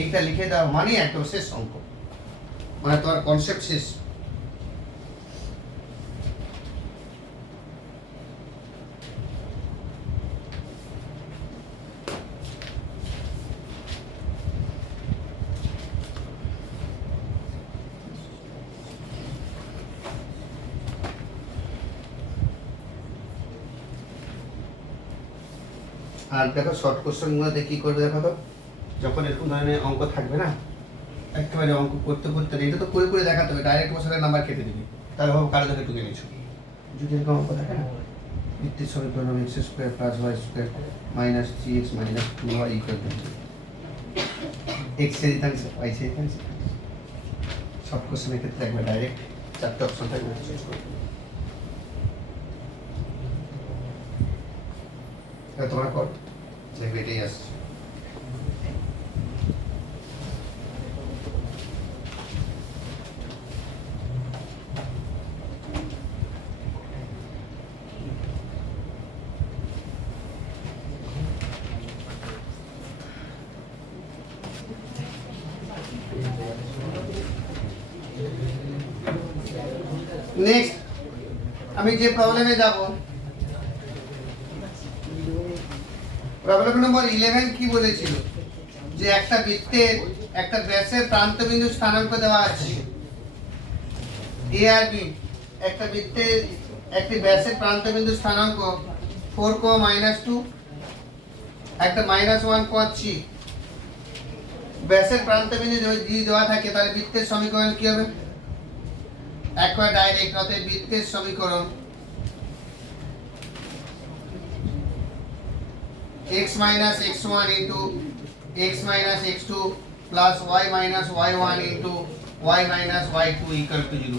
এইটা লিখে দাও মানে একদম শেষ অঙ্ক, মানে তোমার কনসেপ্ট শেষ। আর দেখো শর্ট কোশ্চেনগুলোতে কি করবে দেখো তো, যখন এরকম ধরনের অঙ্ক থাকবে না, একেবারে অঙ্ক করতে করতে এটা তো করে করে দেখাতে হবে, ডাইরেক্ট কোশ্চেনের নাম্বার কেটে দিবি, তাহলে ভাবো কারো ধরে টুকে নিয়েছো। যদি এরকম অঙ্ক থাকে না, বৃত্তের সমীকরণ x² + y² - 3x - 2y = x ছেদিতাংশ y ছেদিতাংশ। Short কোশ্চেনের ক্ষেত্রে একবার ডাইরেক্ট 4টে অপশন থাকবে, চুজ করবে। তোমরা কর, দেখবে এটাই আসছে। নেক্সট আমি যে প্রবলেমে যাব, প্রবলেম নম্বর 11 কি বলেছিল, যে একটা বৃত্তের একটা ব্যাসের প্রান্ত বিন্দু স্থানাঙ্ক দেওয়া আছে এ আর বি, একটা বৃত্তের একটি ব্যাসের প্রান্ত বিন্দু স্থানাঙ্ক 4, একটা -1, 3। ব্যাসের প্রান্ত বিন্দু যদি দেওয়া থাকে তাহলে বৃত্তের সমীকরণ কি হবে? একবার ডাইরেক্ট, অতএব বৃত্তের সমীকরণ x minus x1 into x minus x2 plus y minus y1 into y minus y2 equal to 0।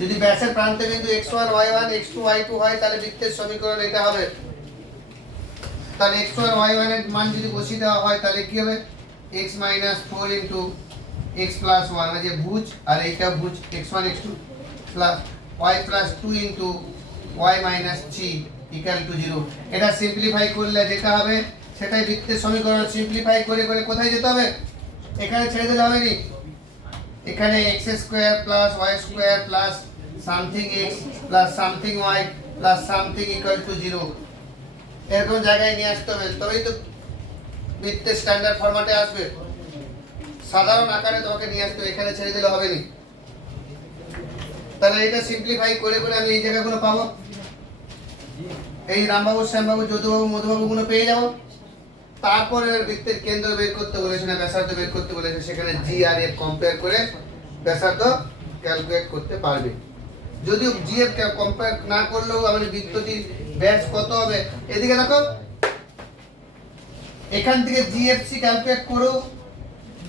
যদি ব্যাসের প্রান্ত বিন্দু x1 y1 x2 y2 হয় তাহলে বৃত্তের সমীকরণ এটা হবে। তাহলে x1 y1 এর মান যদি বসিয়ে দেওয়া হয় তাহলে কি হবে? x minus 4 into x plus 1, মানে যে ভুজ আর এইটা ভুজ x1 x2 plus y plus 2 into y minus 3 equal to 0। এটা সিম্পলিফাই করলে যেটা হবে সেটাই বৃত্তের সমীকরণ। সিম্পলিফাই করে করে কোথায় যেতে হবে? এখানে ছেড়ে দিলে হবে নি, এখানে x square plus y square plus something x plus something y plus something equal to 0 এরকম জায়গায় নিয়ে আসতে হবে, তবেই তো বৃত্তের স্ট্যান্ডার্ড ফরম্যাটে আসবে। সাধারণ আকারে তোমাকে নিয়ে আসতে হবে, এখানে ছেড়ে দিলে হবে নি। তাহলে এটা সিম্পলিফাই করে করে আমি এই জায়গাগুলো পাবো, এই রামবাবু শ্যামবাবু যদুবাবু মধুবাবুগুলো পেয়ে যাবো। তারপরে বৃত্তের কেন্দ্র বের করতে বলেছে না ব্যাসার্ধ বের করতে বলেছে, সেখানে জি আর এফ কম্পেয়ার করে ব্যাসার্ধ ক্যালকুলেট করতে পারবে। যদিও জি এফ কম্পেয়ার না করলেও আমাদের বৃত্তটির ব্যাস কত হবে, এদিকে দেখো, এখান থেকে জিএফসি ক্যালকুলেট করো,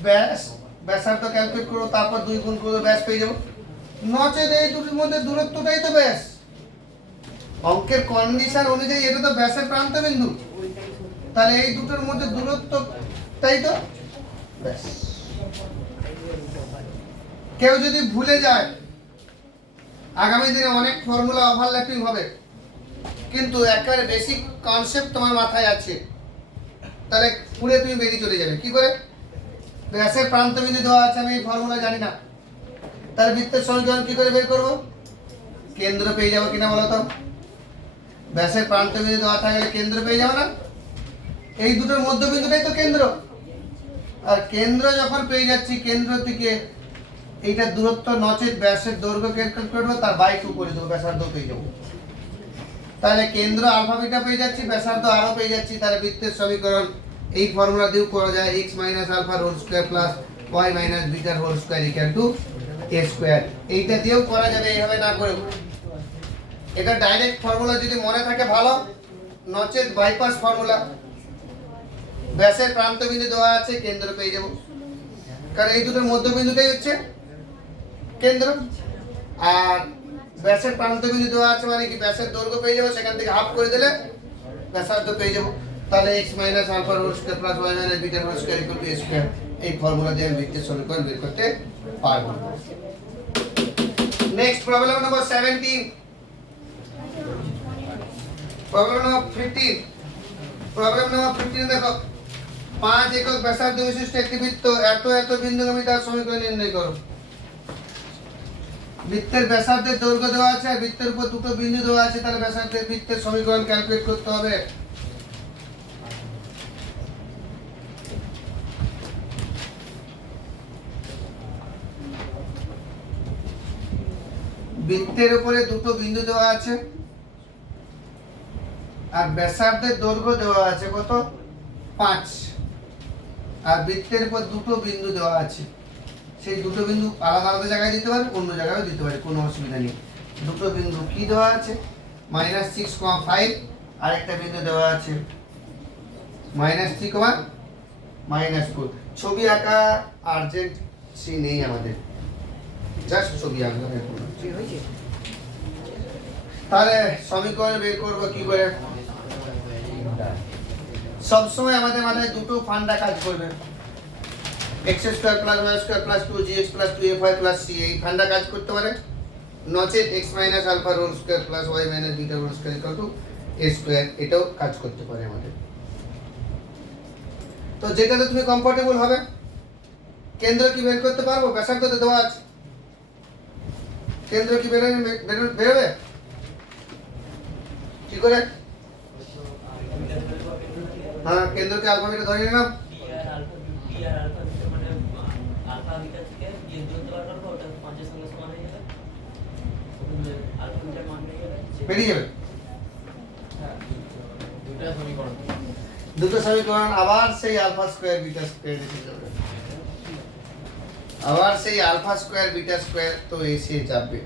ব্যাস ব্যাসার্ধ ক্যালকুলেট করো, তারপর 2 গুণ করে ব্যাস পেয়ে যাবো। নচেত এই দুটির মধ্যে দূরত্বটাই তো ব্যাস। অঙ্কের কন্ডিশন অনুযায়ী এটা তো ব্যাসের প্রান্ত বিন্দু, তাহলে এই দুটোর মধ্যে দূরত্বটাই তো ব্যাস। কেউ যদি ভুলে যায়, আগামী দিনে অনেক ফর্মুলা ওভারল্যাপিং হবে, কিন্তু একেবারে বেসিক কনসেপ্ট তোমার মাথায় আছে, তাহলে পুরো তুমি বেরিয়ে চলে যাবে। কি করে? ব্যাসের প্রান্ত বিন্দু দেওয়া আছে, আমি এই ফর্মুলা জানি না, তাহলে বৃত্তের সমীকরণ কি করে বের করব? কেন্দ্র পেয়ে যাবো কিনা বলো তো? ব্যাসের প্রান্ত বিন্দু দেওয়া থাকলে কেন্দ্র পেয়ে যাবো না? এই দুটোর মধ্যবিন্দুটাই তো কেন্দ্র। আর কেন্দ্র যখন পেয়ে যাচ্ছি, কেন্দ্র থেকে এইটা দূরত্ব নচেত ব্যাসের দৈর্ঘ্য ক্যালকুলেট করবো, তার বাই 2 করে দেবো, ব্যাসার্ধ পেয়ে যাবো। তাহলে কেন্দ্র আলফা বিটা পেয়ে যাচ্ছি, ব্যাসার্ধ আরও পেয়ে যাচ্ছি। তাহলে বৃত্তের সমীকরণ এই ফর্মুলা দিয়েও করা যায়, x minus alpha whole square plus y minus beta whole square equal to a square. এইটা দিয়েও করা যাবে, এইভাবে না করেও। এটা ডাইরেক্ট ফর্মুলা যদি মনে থাকে ভালো, নচেত বাইপাস ফর্মুলা। ব্যাসের প্রান্ত বিন্দু দেওয়া আছে, কেন্দ্র পেয়ে যাব, কারণ এই দুটোর মধ্যবিন্দুটাই হচ্ছে কেন্দ্র। আর ব্যাসের প্রান্ত বিন্দু দেওয়া আছে মানে কি, ব্যাসের দৈর্ঘ্য পেয়ে যাবো, সেখান থেকে হাফ করে দিলে ব্যাসার্ধ পেয়ে যাবো। তাহলে x minus alpha whole square plus y minus beta whole square equal to a square. এই ফর্মুলা দিয়ে আমি বৃত্তের সমীকরণ বের করতে পারবো। Next problem number 17। Problem number 15। Problem number 15 দেখো, 5 একক ব্যাসার্ধ বিশিষ্ট একটি বৃত্ত, এত এত বিন্দুগামী তার সমীকরণ নির্ণয় করো। বৃত্তের ব্যাসার্ধের দৈর্ঘ্য দেওয়া আছে আর বৃত্তের উপর দুটো বিন্দু দেওয়া আছে, তাহলে ব্যাসার্ধের বৃত্তের সমীকরণ ক্যালকুলেট করতে হবে। বৃত্তের উপরে দুটো বিন্দু দেওয়া আছে আর ব্যাসার্ধের দৈর্ঘ্য দেওয়া আছে কত? 5। আর বৃত্তের উপর দুটো বিন্দু দেওয়া আছে, সেই দুটো বিন্দু আলাদা আলাদা জায়গায় দিতে পারে, অন্য জায়গায়ও দিতে পারে, কোনো অসুবিধা নেই। দুটো বিন্দু কি দেওয়া আছে? -6,5, আর একটা বিন্দু দেওয়া আছে -3,-4। ছবি আঁকা আর্জেন্ট নেই আমাদের, জাস্ট ছবি আঁকা। তাহলে সমীকরণ বের করবো কি করে? সবসময় আমাদের মাথায় দুটো ফান্ডা কাজ করবে, x square plus y square plus 2gx plus 2fy plus c, এই ফান্ডা কাজ করতে পারে। নচেত x minus alpha whole square plus y minus beta whole square equal to a square, এটাও কাজ করতে পারে আমাদের। তো যেটাতে তুমি কমফোর্টেবল হবে। কেন্দ্র কি বের করতে পারবো? ব্যাসার্ধ তো দেওয়া আছে, কেন্দ্র কি বেরোবে? কি করে? হ্যাঁ, কেন্দ্রকে আলফা বিটা ধরে নিলাম। বেরিয়ে যাবে দুটো সমীকরণ, আবার সেই আলফা স্কয়ার বিটা স্কয়ার এসে যাবে, আবার সেই আলফা স্কয়ার বিটা স্কয়ার তো এসে যাবে।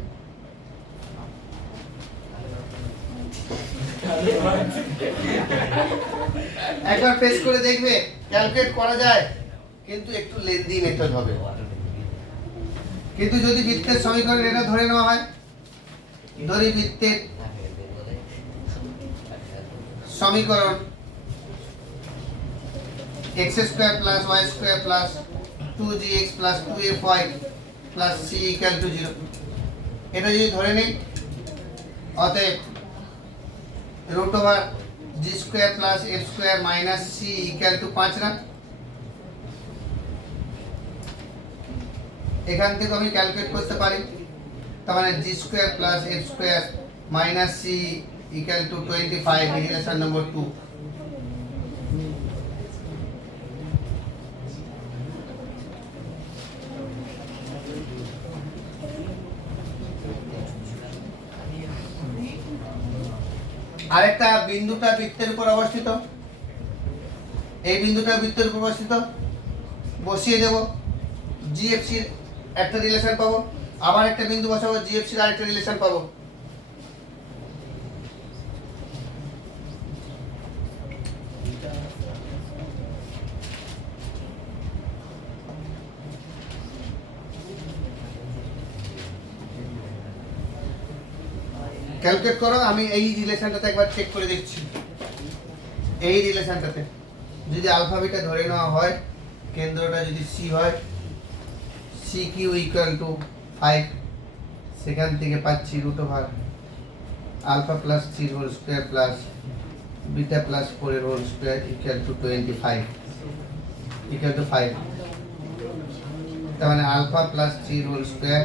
একবার ফেস করে দেখবে, ক্যালকুলেট করা যায়, কিন্তু একটু লেন্দি মেথড হবে। কিন্তু যদি বৃত্তের সমীকরণ এটা ধরে নেওয়া হয়, ধরি বৃত্তের সমীকরণ x square plus y square plus 2gx plus 2fy plus c equal to 0, এটা যদি ধরে নেই, অতএব root over g square plus f square minus c equal to 5 না? এখান থেকে আমি ক্যালকুলেট করতে পারি, তার মানে g square plus f square minus c equal to 25, relation number 2। আরেকটা বিন্দুটা বৃত্তের উপর অবস্থিত, এই বিন্দুটা বৃত্তের উপর অবস্থিত, বসিয়ে দেব, জিএফসি এর একটা রিলেশন পাবো, আবার একটা বিন্দু বসাবো, জিএফসি এর আরেকটা রিলেশন পাবো। ক্যালকুলেট করো, আমি এই রিলেশনটাতে একবার চেক করে দেখছি। এই রিলেশনটাতে যদি আলফা বিটা ধরে নেওয়া হয়, কেন্দ্রটা যদি সি হয়, সি কিউ ইকুয়াল টু 5, সেখান থেকে পাচ্ছি root over alpha plus 3 whole square plus beta plus 4 এর whole square equal to 25 equal to 5। তার মানে alpha plus 3 whole square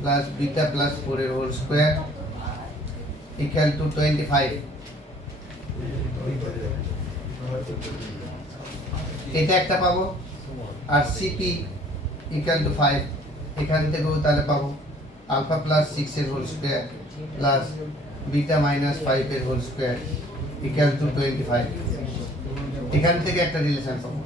plus beta plus 4 এর হোল স্কয়ার ইকুয়াল টু 25। এটা একটা পাবো, আর সিপি ইকুয়াল টু 5, এখান থেকেও তাহলে পাবো আলফা প্লাস 6 এর whole square plus beta minus 5 এর হোল স্কয়ার ইকুয়াল টু 25। এখান থেকে একটা রিলেশন পাবো।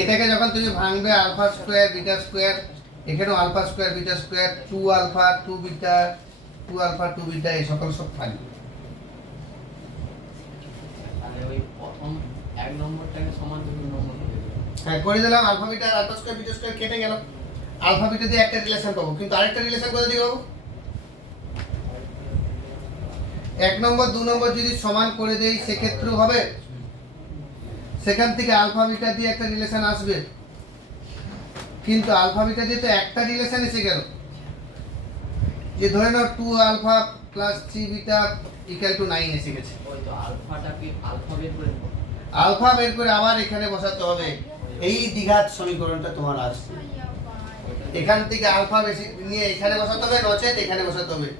এটাকে যখন তুমি ভাঙবে আলফা স্কয়ার বিটা স্কয়ার, এখানেও alpha square beta square, 2 alpha 2 beta 2 alpha 2 beta এই সকল সব থাকবে। তাহলে ওই প্রথম এক নম্বরটাকে সমান দুই নম্বর হ্যাঁ করে দিলাম, আলফা বিটা আর আলফা স্কয়ার বিটা স্কয়ার কেটে গেল, আলফা বিটা দিয়ে একটা রিলেশন পাবো, কিন্তু আরেকটা রিলেশন কোথা থেকে পাবো? 1 নম্বর 2 নম্বর যদি সমান করে দেই সেক্ষেত্রেও হবে, সেখান থেকে আলফা বিটা দিয়ে একটা রিলেশন আসবে, কিন্তু আলফা বিটা দিয়ে তো একটা রিলেশন এসে গেল, যে ধরে নাও 2 alpha plus 3 beta equal to 9 এসে গেছে। ওই তো আলফাটাকে আলফা বের করে নেব, আলফা বের করে আবার এখানে বসাতে হবে, এই দ্বিঘাত সমীকরণটা তোমার আসছে, এখান থেকে আলফা বেশি নিয়ে এখানে বসাতে হবে, নচেত এখানে বসাতে হবে,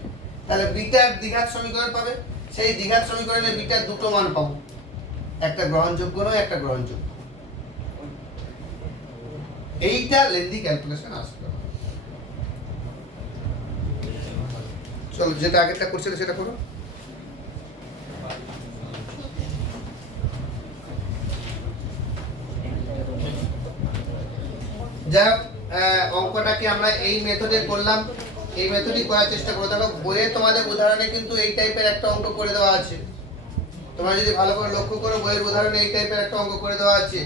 তাহলে বিটার দ্বিঘাত সমীকরণ পাবে। সেই দ্বিঘাত সমীকরণে বিটার দুটো মান পাবো, একটা গ্রহণযোগ্য নয়, একটা গ্রহণযোগ্য। এইটা লেন্দি ক্যালকুলেশন আসবে। চলো যেটা আগেরটা করছিলে সেটা করো। যা অঙ্কটাকে আমরা এই মেথডে করলাম, এই মেথডই করার চেষ্টা করো। দেখো বইয়ে তোমাদের উদাহরণে কিন্তু এই টাইপের একটা অঙ্ক করে দেওয়া আছে, তোমরা যদি ভালো করে লক্ষ্য করো বইয়ের উদাহরণে এই টাইপের একটা অঙ্ক করে দেওয়া আছে,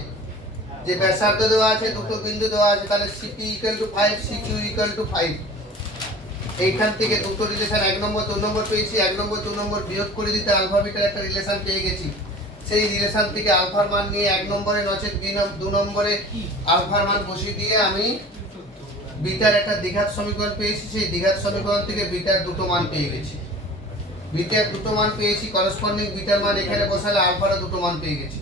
যে ব্যাসার্ধ দেওয়া আছে, দুটো বিন্দু দেওয়া আছে, তাহলে CP equal to 5, CQ equal to 5, এইখান থেকে দুটো রিলেশন 1 নম্বর 2 নম্বর পেয়েছি, 1 নম্বর 2 নম্বর বিয়োগ করে দিতে আলফা বিটার একটা রিলেশন পেয়ে গেছি। সেই রিলেশন থেকে আলফার মান নিয়ে 1 নম্বরে নচেত 2 নম্বরে আলফার মান বসিয়ে দিয়ে আমি বিটার একটা দ্বিঘাত সমীকরণ পেয়েছি। সেই দ্বিঘাত সমীকরণ থেকে বিটার দুটো মান পেয়ে গেছি। বিটার দুটো মান পেয়েছি, করসপন্ডিং বিটার মান এখানে বসালে আলফারও দুটো মান পেয়ে গেছি।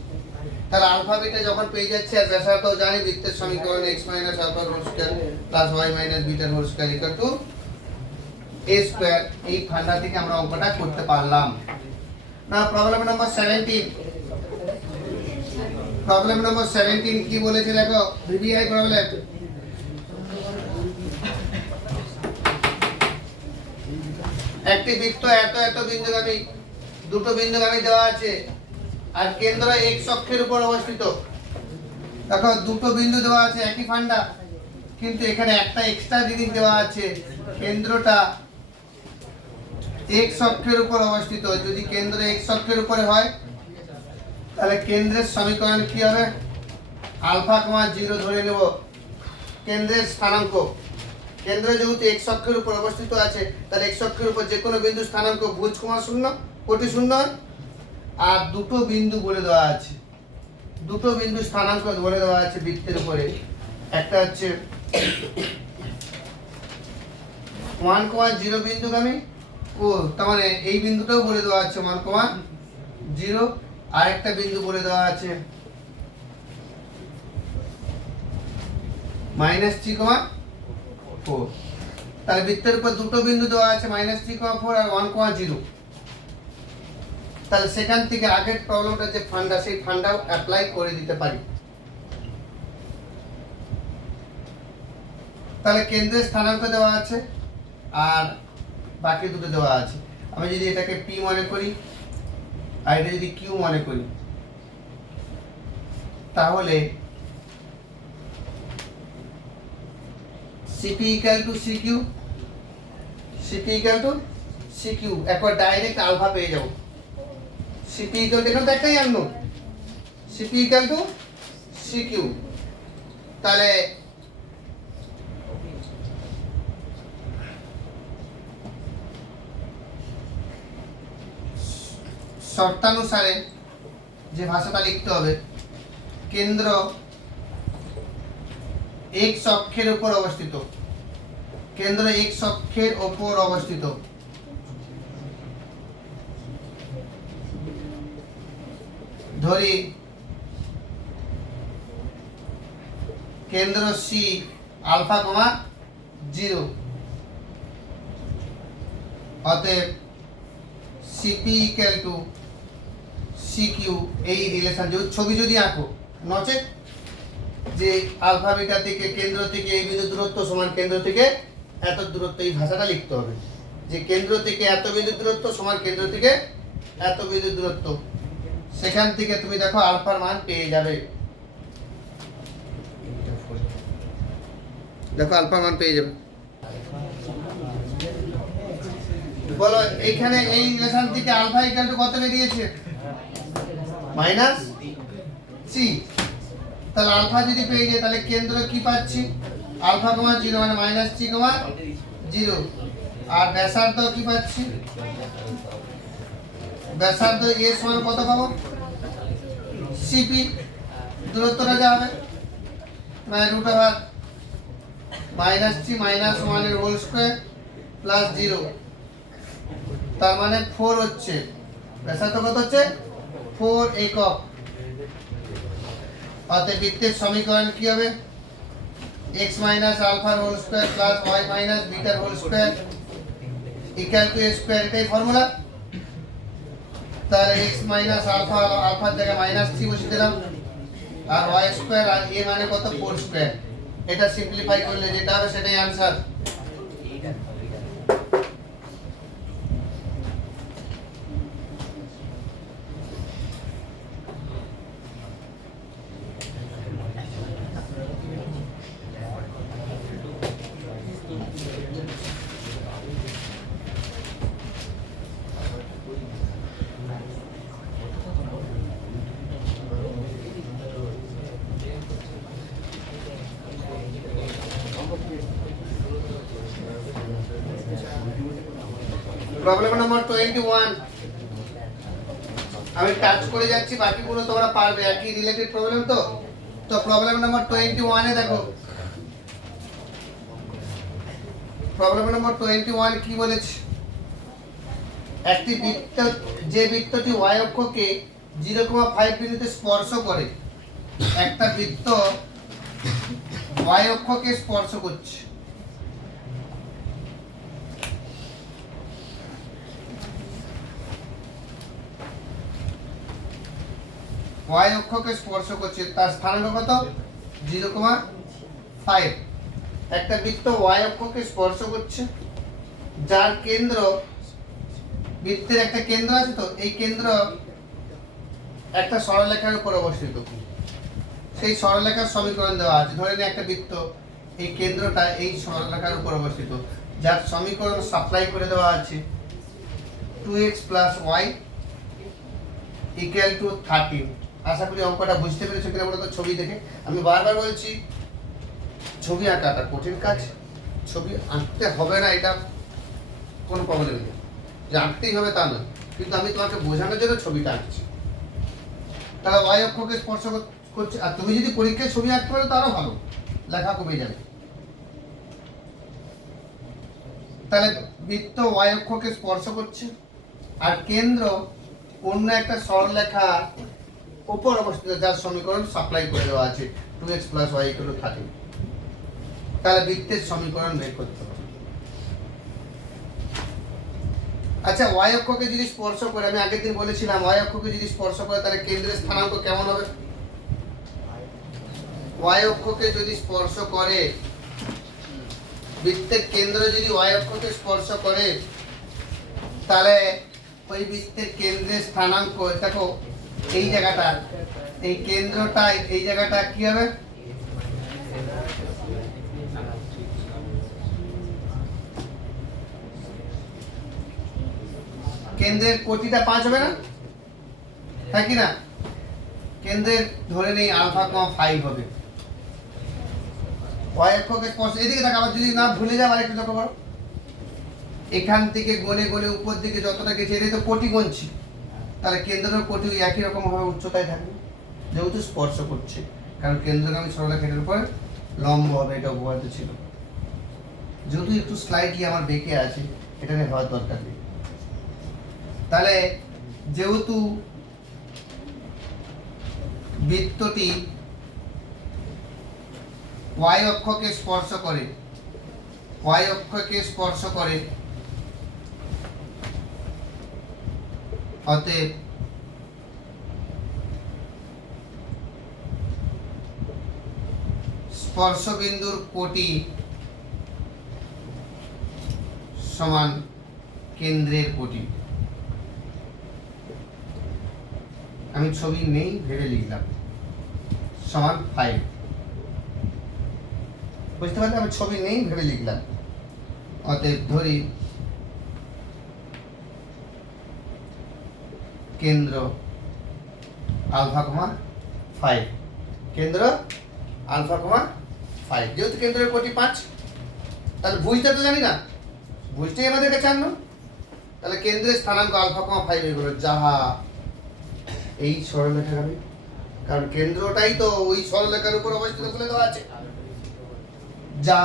তাহলে আলফা বিটা যখন পেয়ে যাচ্ছে আর ব্যাসার্ধও জানি, বৃত্তের সমীকরণ x minus alpha whole square plus y minus beta whole square equal to a square. এই ফান্ডা থেকে আমরা অঙ্কটা করতে পারলাম। না প্রবলেম নম্বর 17। প্রবলেম নম্বর 17 কি বলেছে দেখো, ভিভিআই প্রবলেম। একটি বৃত্ত এত এত বিন্দুগামী, দুটো বিন্দুগামী দেওয়া আছে আর কেন্দ্র x অক্ষের উপর অবস্থিত। দেখো দুটো বিন্দু দেওয়া আছে একই ফান্ডা, কিন্তু এখানে একটা এক্সট্রা জিনিস দেওয়া আছে, কেন্দ্রটা x অক্ষের উপর অবস্থিত। যদি কেন্দ্র x অক্ষের উপরে হয় তাহলে কেন্দ্রের সমীকরণ কি হবে, আলফা কমা 0 ধরে নেব কেন্দ্রের স্থানাঙ্ক। কেন্দ্র যেহেতু x অক্ষের উপর অবস্থিত আছে তাহলে x অক্ষের উপর যে কোনো বিন্দু স্থানাঙ্ক ভুজ কমা 0 কোটি 0। আর দুটো বিন্দু বলে দেওয়া আছে, দুটো বিন্দু স্থানাঙ্ক বলে দেওয়া আছে বৃত্তের উপরে। একটা হচ্ছে 1,0 বিন্দুগামী, ও তার মানে এই বিন্দুটাও বলে দেওয়া আছে 1,0। আর একটা বিন্দু বলে দেওয়া আছে -3,4। তাহলে বৃত্তের উপর দুটো বিন্দু দেওয়া আছে -3,4 আর 1,0। তাহলে সেখান থেকে আগের প্রবলেমটা যে ফান্ডা, সেই ফান্ডাও অ্যাপ্লাই করে দিতে পারি। তাহলে কেন্দ্রের স্থানাঙ্ক দেওয়া আছে আর বাকি দুটো দেওয়া আছে। আমি যদি এটাকে P মনে করি আর এটা যদি Q মনে করি, তাহলে CP equal to CQ, CP equal to CQ, একবার ডাইরেক্ট আলফা পেয়ে যাব। CP equal to এখানে তো একটাই unknown, CP equal to CQ। তাহলে শর্তানুসারে যে ভাষাটা লিখতে হবে, কেন্দ্র x অক্ষের উপর অবস্থিত, কেন্দ্র x অক্ষের উপর অবস্থিত। ধরি কেন্দ্র C আলফা কমা 0, অতএব CP equal to CQ। এই রিলেশন যদি ছবি যদি আঁকো, নচেত যে আলফা বিটা থেকে কেন্দ্র থেকে এই বিন্দু দূরত্ব সমান কেন্দ্র থেকে এত দূরত্ব, এই ভাষাটা লিখতে হবে যে কেন্দ্র থেকে এত বিন্দু দূরত্ব সমান কেন্দ্র থেকে এত বিন্দু দূরত্ব। সেখান থেকে তুমি দেখো আলফার মান পেয়ে যাবে। দেখো আলফার মান পেয়ে যাবে। বলো এইখানে এই রিলেশন থেকে আলফা ইকুয়াল টু কত বেরিয়েছে, -c। তাহলে আলফা যদি পেয়ে যায় তাহলে কেন্দ্র কি পাচ্ছি, আলফা কমা 0 মানে -3,0। আর ব্যাসার্ধ কি পাচ্ছি, ব্যাসার্ধ a সমান কত পাবো, CP। দূরত্বটা যা হবে -√(-3 - 1 এর হোল স্কয়ার প্লাস 0, তার মানে 4 হচ্ছে। ব্যাসার্ধ কত হচ্ছে, 4 একক। অতএব বৃত্তের সমীকরণ কি হবে, x মাইনাস আলফার whole square plus y minus বিটার whole square equal to a square. এটাই ফর্মুলা। তাহলে x মাইনাস আলফা, আলফার জায়গায় -3 বসিয়ে দিলাম, আর y স্কয়ার আর a মানে কত 4 স্কয়ার। এটা সিম্পলিফাই করলে যেটা হবে সেটাই आंसर। প্রবলেম নম্বর 21 আমি টাচ করে যাচ্ছি, বাকিগুলো তোমরা পারবে, একই রিলেটেড প্রবলেম তো। তো প্রবলেম নম্বর 21 এ দেখো, প্রবলেম নম্বর 21 কি বলেছে, একটি বৃত্ত, যে বৃত্তটি y অক্ষকে 0,5 বিন্দুতে স্পর্শ করে, একটা বৃত্ত y অক্ষকে স্পর্শ করছে, y অক্ষকে স্পর্শ করছে, তার স্থানাঙ্ক কত, 0,5। একটা বৃত্ত y অক্ষকে স্পর্শ করছে, যার কেন্দ্র, বৃত্তের একটা কেন্দ্র আছে, তো এই কেন্দ্র একটা সরলরেখার উপর অবস্থিত, সেই সরলরেখার সমীকরণ দেওয়া আছে। ধরে নিই একটা বৃত্ত, এই কেন্দ্রটা এই সরলরেখার উপর অবস্থিত, যার সমীকরণ সাপ্লাই করে দেওয়া আছে 2x + y = 13। আশা করি অঙ্কটা বুঝতে পেরেছো কিনা বলো তো ছবি দেখে। আমি বারবার বলছি, ছবি আঁকাটা কঠিন কাজ, ছবি আঁকতে হবে না এটা কোনো প্রবলেম নেই, যে আঁকতেই হবে তা নয়, কিন্তু আমি তোমাকে বোঝানোর জন্য ছবিটা আঁকছি। তাহলে y অক্ষকে স্পর্শ করছে, আর তুমি যদি পরীক্ষায় ছবি আঁকতে পারো তো আরো ভালো, লেখা কমে যাবে। তাহলে বৃত্ত y অক্ষকে স্পর্শ করছে, আর কেন্দ্র অন্য একটা সরলরেখা উপর অবস্থিত, যার সমীকরণ সাপ্লাই করে দেওয়া আছে 2x + y = 13। তাহলে বৃত্তের সমীকরণ বের করতে হবে। আচ্ছা, y অক্ষকে যদি স্পর্শ করে, আমি আগের দিন বলেছিলাম y অক্ষকে যদি স্পর্শ করে তাহলে কেন্দ্রের স্থানাঙ্ক কেমন হবে। y অক্ষকে যদি স্পর্শ করে, বৃত্তের কেন্দ্র যদি y অক্ষকে স্পর্শ করে, তাহলে ওই বৃত্তের কেন্দ্রের স্থানাঙ্ক, দেখো এই জায়গাটা, এই কেন্দ্রটা, এই জায়গাটা কি হবে, কেন্দ্রের কোটিটা 5 হবে না, তাই কি না? কেন্দ্রের ধরে নেই α,5 হবে। y অক্ষকে স্পর্শ, এদিকে দেখো, আবার যদি না ভুলে যাও আরেকটু লক্ষ্য করো, এখান থেকে গনে গনে উপর দিকে যতটা গেছে, এটাই তো কোটি গণছি, তাহলে কেন্দ্রের কোটি একই রকম ভাবে উচ্চতায় থাকবে, যেহেতু স্পর্শ করছে, কারণ কেন্দ্রগামী সরলরেখার উপর লম্ব হবে, এটা উপপাদ্য ছিল। যেহেতু একটু স্লাইডলি আমার বেঁকে আছে, এটাকে হওয়ার দরকার নেই। তাহলে যেহেতু বৃত্তটি y অক্ষকে স্পর্শ করে, y অক্ষকে স্পর্শ করে, অতএব স্পর্শবিন্দুর কোটি সমান কেন্দ্রের কোটি। আমি ছবি নেই ভেবে লিখলাম, সমান 5। বুঝতে পারলে, আমি ছবি নেই ভেবে লিখলাম। অতএব ধরি কেন্দ্র α,5, কেন্দ্র α,5, যেহেতু কেন্দ্রের কোটি 5, তাহলে ভুজটা তো জানি না, ভুজটাই আমাদের কাছে আনলো। তাহলে কেন্দ্রের স্থানাঙ্ক α,5 এগুলো, যাহা এই সরলরেখা হবে, কারণ কেন্দ্রটাই তো ওই সরলরেখার উপর অবস্থিত বলে দেওয়া আছে। যা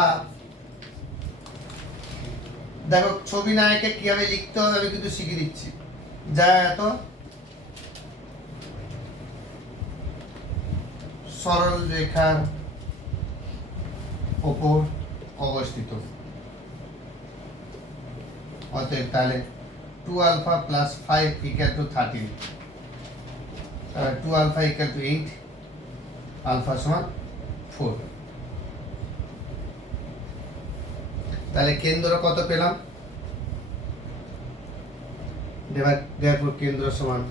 দেখো, ছবি না এঁকে কিভাবে লিখতে হবে আমি কিন্তু শিখিয়ে দিচ্ছি। যা এত সরল রেখার উপর অবস্থিত, অতএব তাহলে 2α + 5 = 13, 2α = 8, α = 4। তাহলে কেন্দ্র কত পেলাম, therefore কেন্দ্র সমান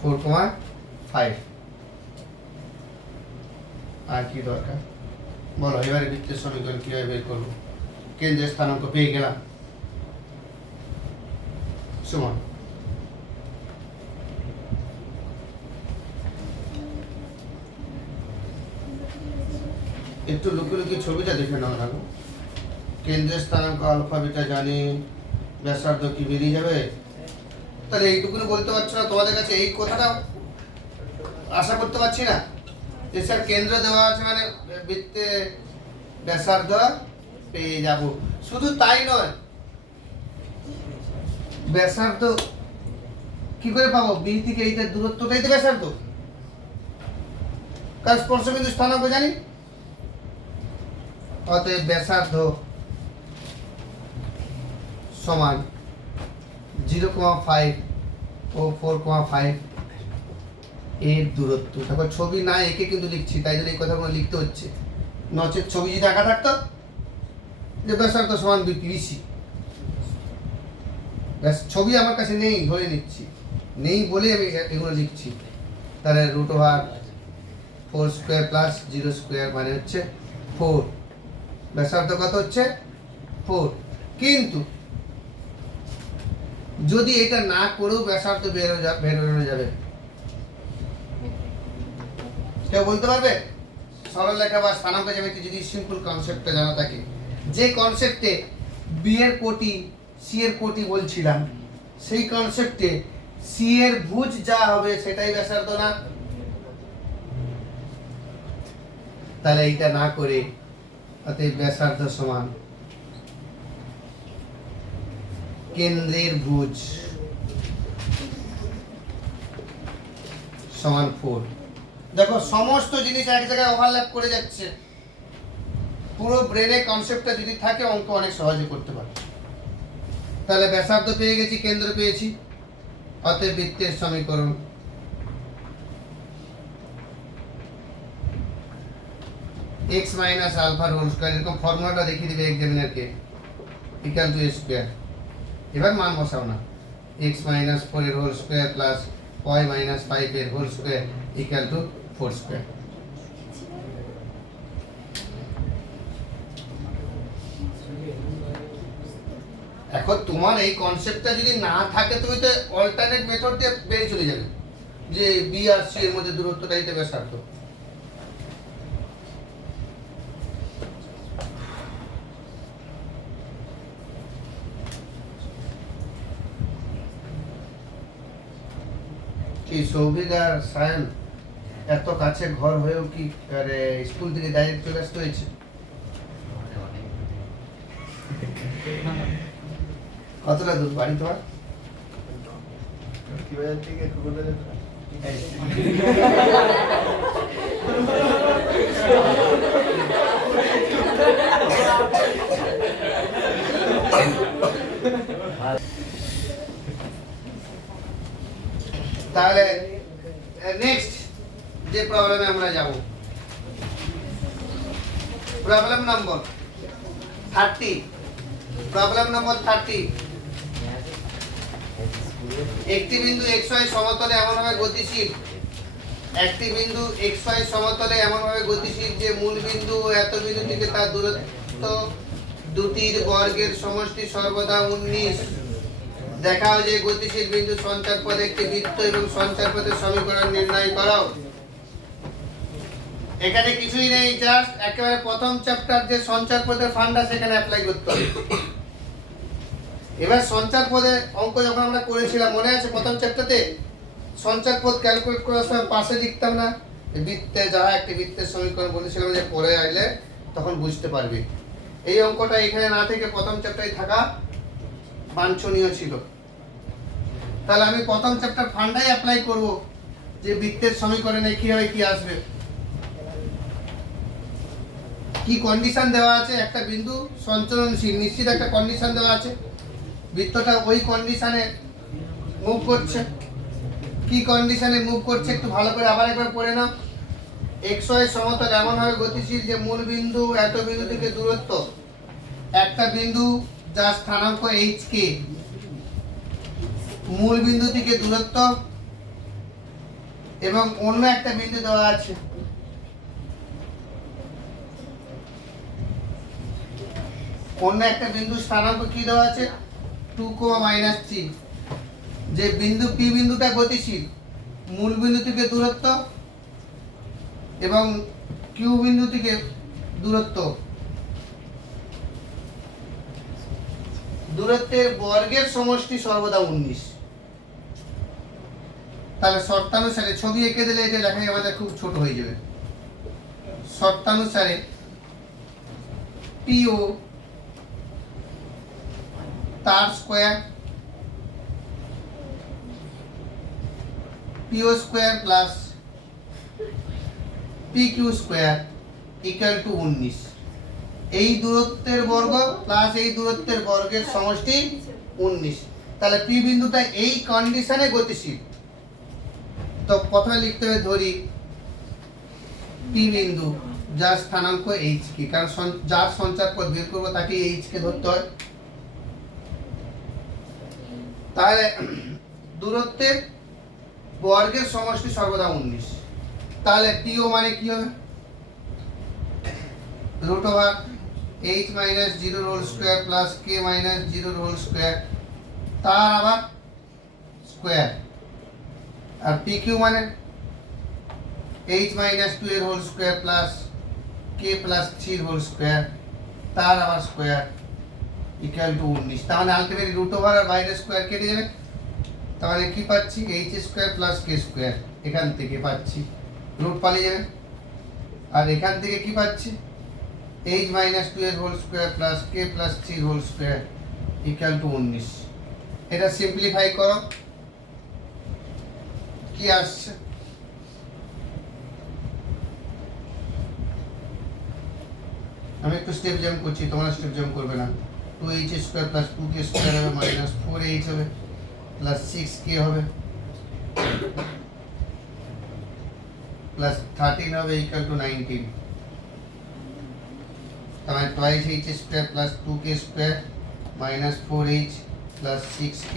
4,5। আর কি দরকার বলো, এবারে বৃত্তের সমীকরণ কিভাবে বের করবো। কেন্দ্রের স্থানাঙ্ক পেয়ে গেলাম, সমান একটু লুকিয়ে লুকিয়ে ছবিটা দেখে নাও। কেন্দ্রের স্থানাঙ্ক α, জানি ব্যাসার্ধ কি বেরিয়ে যাবে? তাহলে এইটুকুনি বলতে পারছো না? তোমাদের কাছে এই কথাটা আশা করতে পারছি না যে স্যার কেন্দ্র দেওয়া আছে মানে বৃত্তে ব্যাসার্ধ পেয়ে যাব। শুধু তাই নয়, ব্যাসার্ধ কি করে পাবো? বি থেকে এইটার দূরত্বটাই তো ব্যাসার্ধ, কারণ স্পর্শবিন্দু স্থানাঙ্ক জানি। অতএব ব্যাসার্ধ সমান 0,5 ও 4,5 এর দূরত্ব। তারপর ছবি না এঁকে কিন্তু লিখছি, তাই জন্য এই কথাগুলো লিখতে হচ্ছে। নচেত ছবি যদি আঁকা থাকতো যে ব্যাসার্ধ সমান বিসি, ব্যাস ছবি আমার কাছে নেই, ধরে নিচ্ছি নেই বলে আমি এগুলো লিখছি। তাহলে √4² প্লাস 0² মানে হচ্ছে 4। ব্যাসার্ধ কত হচ্ছে? 4। কিন্তু যদি এটা না করেও ব্যাসার্ধ বেরোনো যাবে, কেউ বলতে পারবে? সরলরেখা বা স্থানাঙ্ক জ্যামিতি যদি সিম্পল কনসেপ্টটা জানা থাকে, যে কনসেপ্টে বি এর কোটি সি এর কোটি বলছিলাম, সেই কনসেপ্টে সি এর ভুজ যা হবে সেটাই ব্যাসার্ধ না? তাহলে এইটা না করে অতএব ব্যাসার্ধ সমান কেন্দ্রের ভুজ সমান 4। দেখো সমস্ত জিনিস এক জায়গায় ওভারল্যাপ করে যাচ্ছে। পুরো ব্রেনে কনসেপ্টটা যদি থাকে অঙ্ক অনেক সহজে করতে পারবে। তাহলে ব্যাসার্ধ পেয়ে গেছি, কেন্দ্র পেয়েছি, অতএব বৃত্তের সমীকরণ x minus alpha whole square, এরকম ফর্মুলাটা দেখিয়ে দিবে এক্সামিনারকে, ইকুয়াল টু a স্কয়ার। এবার মান বসাও না, x মাইনাস 4 এর whole square plus y minus 5 এর whole square equal to 4 square. এখন তোমার এই কনসেপ্টটা যদি না থাকে তুমি তো অল্টারনেট মেথড দিয়ে বেরিয়ে চলে যাবে যে বি আর সি এর মধ্যে দূরত্বটাই তো ব্যাসার্ধ। কি সৌভিক আর সায়ন এত কাছে ঘর হয়েও কি স্কুল থেকে ডাইরেক্ট চলে আসতে হয়েছে? কতটা দূর বাড়ি তোমার? তাহলে নেক্সট যে প্রবলেমে আমরা যাব, প্রবলেম নম্বর 30। প্রবলেম নম্বর 30, একটি বিন্দু xy সমতলে এমনভাবে গতিশীল, একটি বিন্দু xy সমতলে এমনভাবে গতিশীল যে মূল বিন্দু এত বিন্দু থেকে তার দূরত্ব দুটির বর্গের সমষ্টি সর্বদা 19। দেখাও যে গতিশীল বিন্দু সঞ্চার পথে একটি বৃত্ত এবং সঞ্চার পথের সমীকরণ নির্ণয় করো। এখানে কিছুই নেই, জাস্ট একেবারে প্রথম চ্যাপ্টার যে সঞ্চার পথের ফান্ডা সেখানে অ্যাপ্লাই করতে হবে। এবার সঞ্চার পথে অঙ্ক যখন আমরা করেছিলাম মনে আছে, প্রথম চ্যাপ্টারে সঞ্চার পথ ক্যালকুলেট করার সময় পাশে লিখতাম না বৃত্তে, যাহা একটি বৃত্তের সমীকরণ বলেছিলাম যে পরে আইলে তখন বুঝতে পারবে। এই অঙ্কটা এখানে না থেকে প্রথম চ্যাপ্টারে থাকা বাঞ্ছনীয় ছিল। তাহলে আমি প্রথম চ্যাপ্টার ফান্ডাই অ্যাপ্লাই করব যে বৃত্তের সমীকরণে কিভাবে কি আসবে, কি কন্ডিশন দেওয়া আছে। একটা বিন্দু সঞ্চরণশীল, নিশ্চিত একটা কন্ডিশন দেওয়া আছে, বৃত্তটা ওই কন্ডিশনে মুভ করছে। কি কন্ডিশনে মুভ করছে একটু ভালো করে আবার একবার পড়ে নাও। xy সমতল এমনভাবে গতিশীল যে মূল বিন্দু এত বিন্দু থেকে দূরত্ব, একটা বিন্দু যার স্থানাঙ্ক hk, মূল বিন্দু থেকে দূরত্ব এবং অন্য একটা বিন্দু দেওয়া আছে, অন্য একটা বিন্দু স্থানাঙ্ক কি দেওয়া আছে 2, -3। যে বিন্দু P বিন্দুটা গতিশীল, মূল বিন্দু থেকে দূরত্ব এবং Q বিন্দু থেকে দূরত্ব দূরত্বের বর্গের সমষ্টি সর্বদা 19। তাহলে শর্তানুসারে ছবি এঁকে দিলে এটা লেখাই আমাদের খুব ছোট হয়ে যাবে। শর্তানুসারে পিও তার square PO square plus P Q square equal to 19। এই দূরত্বের বর্গ প্লাস এই দূরত্বের বর্গের সমষ্টি 19। তাহলে পি বিন্দুটা এই কন্ডিশনে গতিশীল। তো প্রথমে লিখতে হবে ধরি পি বিন্দু যার স্থানাঙ্ক এইচ কে, কারণ যার সঞ্চার পথ বের করবো তাকে এইচ কে ধরতে হয়। তাহলে দূরত্বের বর্গের সমষ্টি সর্বদা 19। তাহলে পিও মানে কি হবে? Root over H minus 0 whole square plus K minus 0 whole square, তার আবার স্কোয়ার। আর পি কিউ মানে এইচ মাইনাস 2 এর হোল স্কোয়ার প্লাস কে প্লাস 3 হোল স্কোয়ার, তার আবার স্কোয়ার ইকুয়াল টু 19। তাহলে আলটিমেটলি রুট ওভার আর বাইরের স্কোয়ার কেটে যাবে। তাহলে কি পাচ্ছি? এইচ স্কোয়ার প্লাস কে স্কোয়ার, এখান থেকে পাচ্ছি রুট পালিয়ে যাবে। আর এখান থেকে কি পাচ্ছি? এইচ মাইনাস 2 এর whole square plus K plus 3 whole square equal to 19। এটা সিম্পলিফাই করো, কি আসছে? আমি একটু স্টেপ জাম্প করছি, তোমরা স্টেপ জাম্প করবে না। 2h square plus 2k square হবে মাইনাস 4h হবে প্লাস 6k হবে প্লাস 13 হবে ইকুয়াল টু 19। তাহলে twice h square plus 2k square minus 4h plus 6k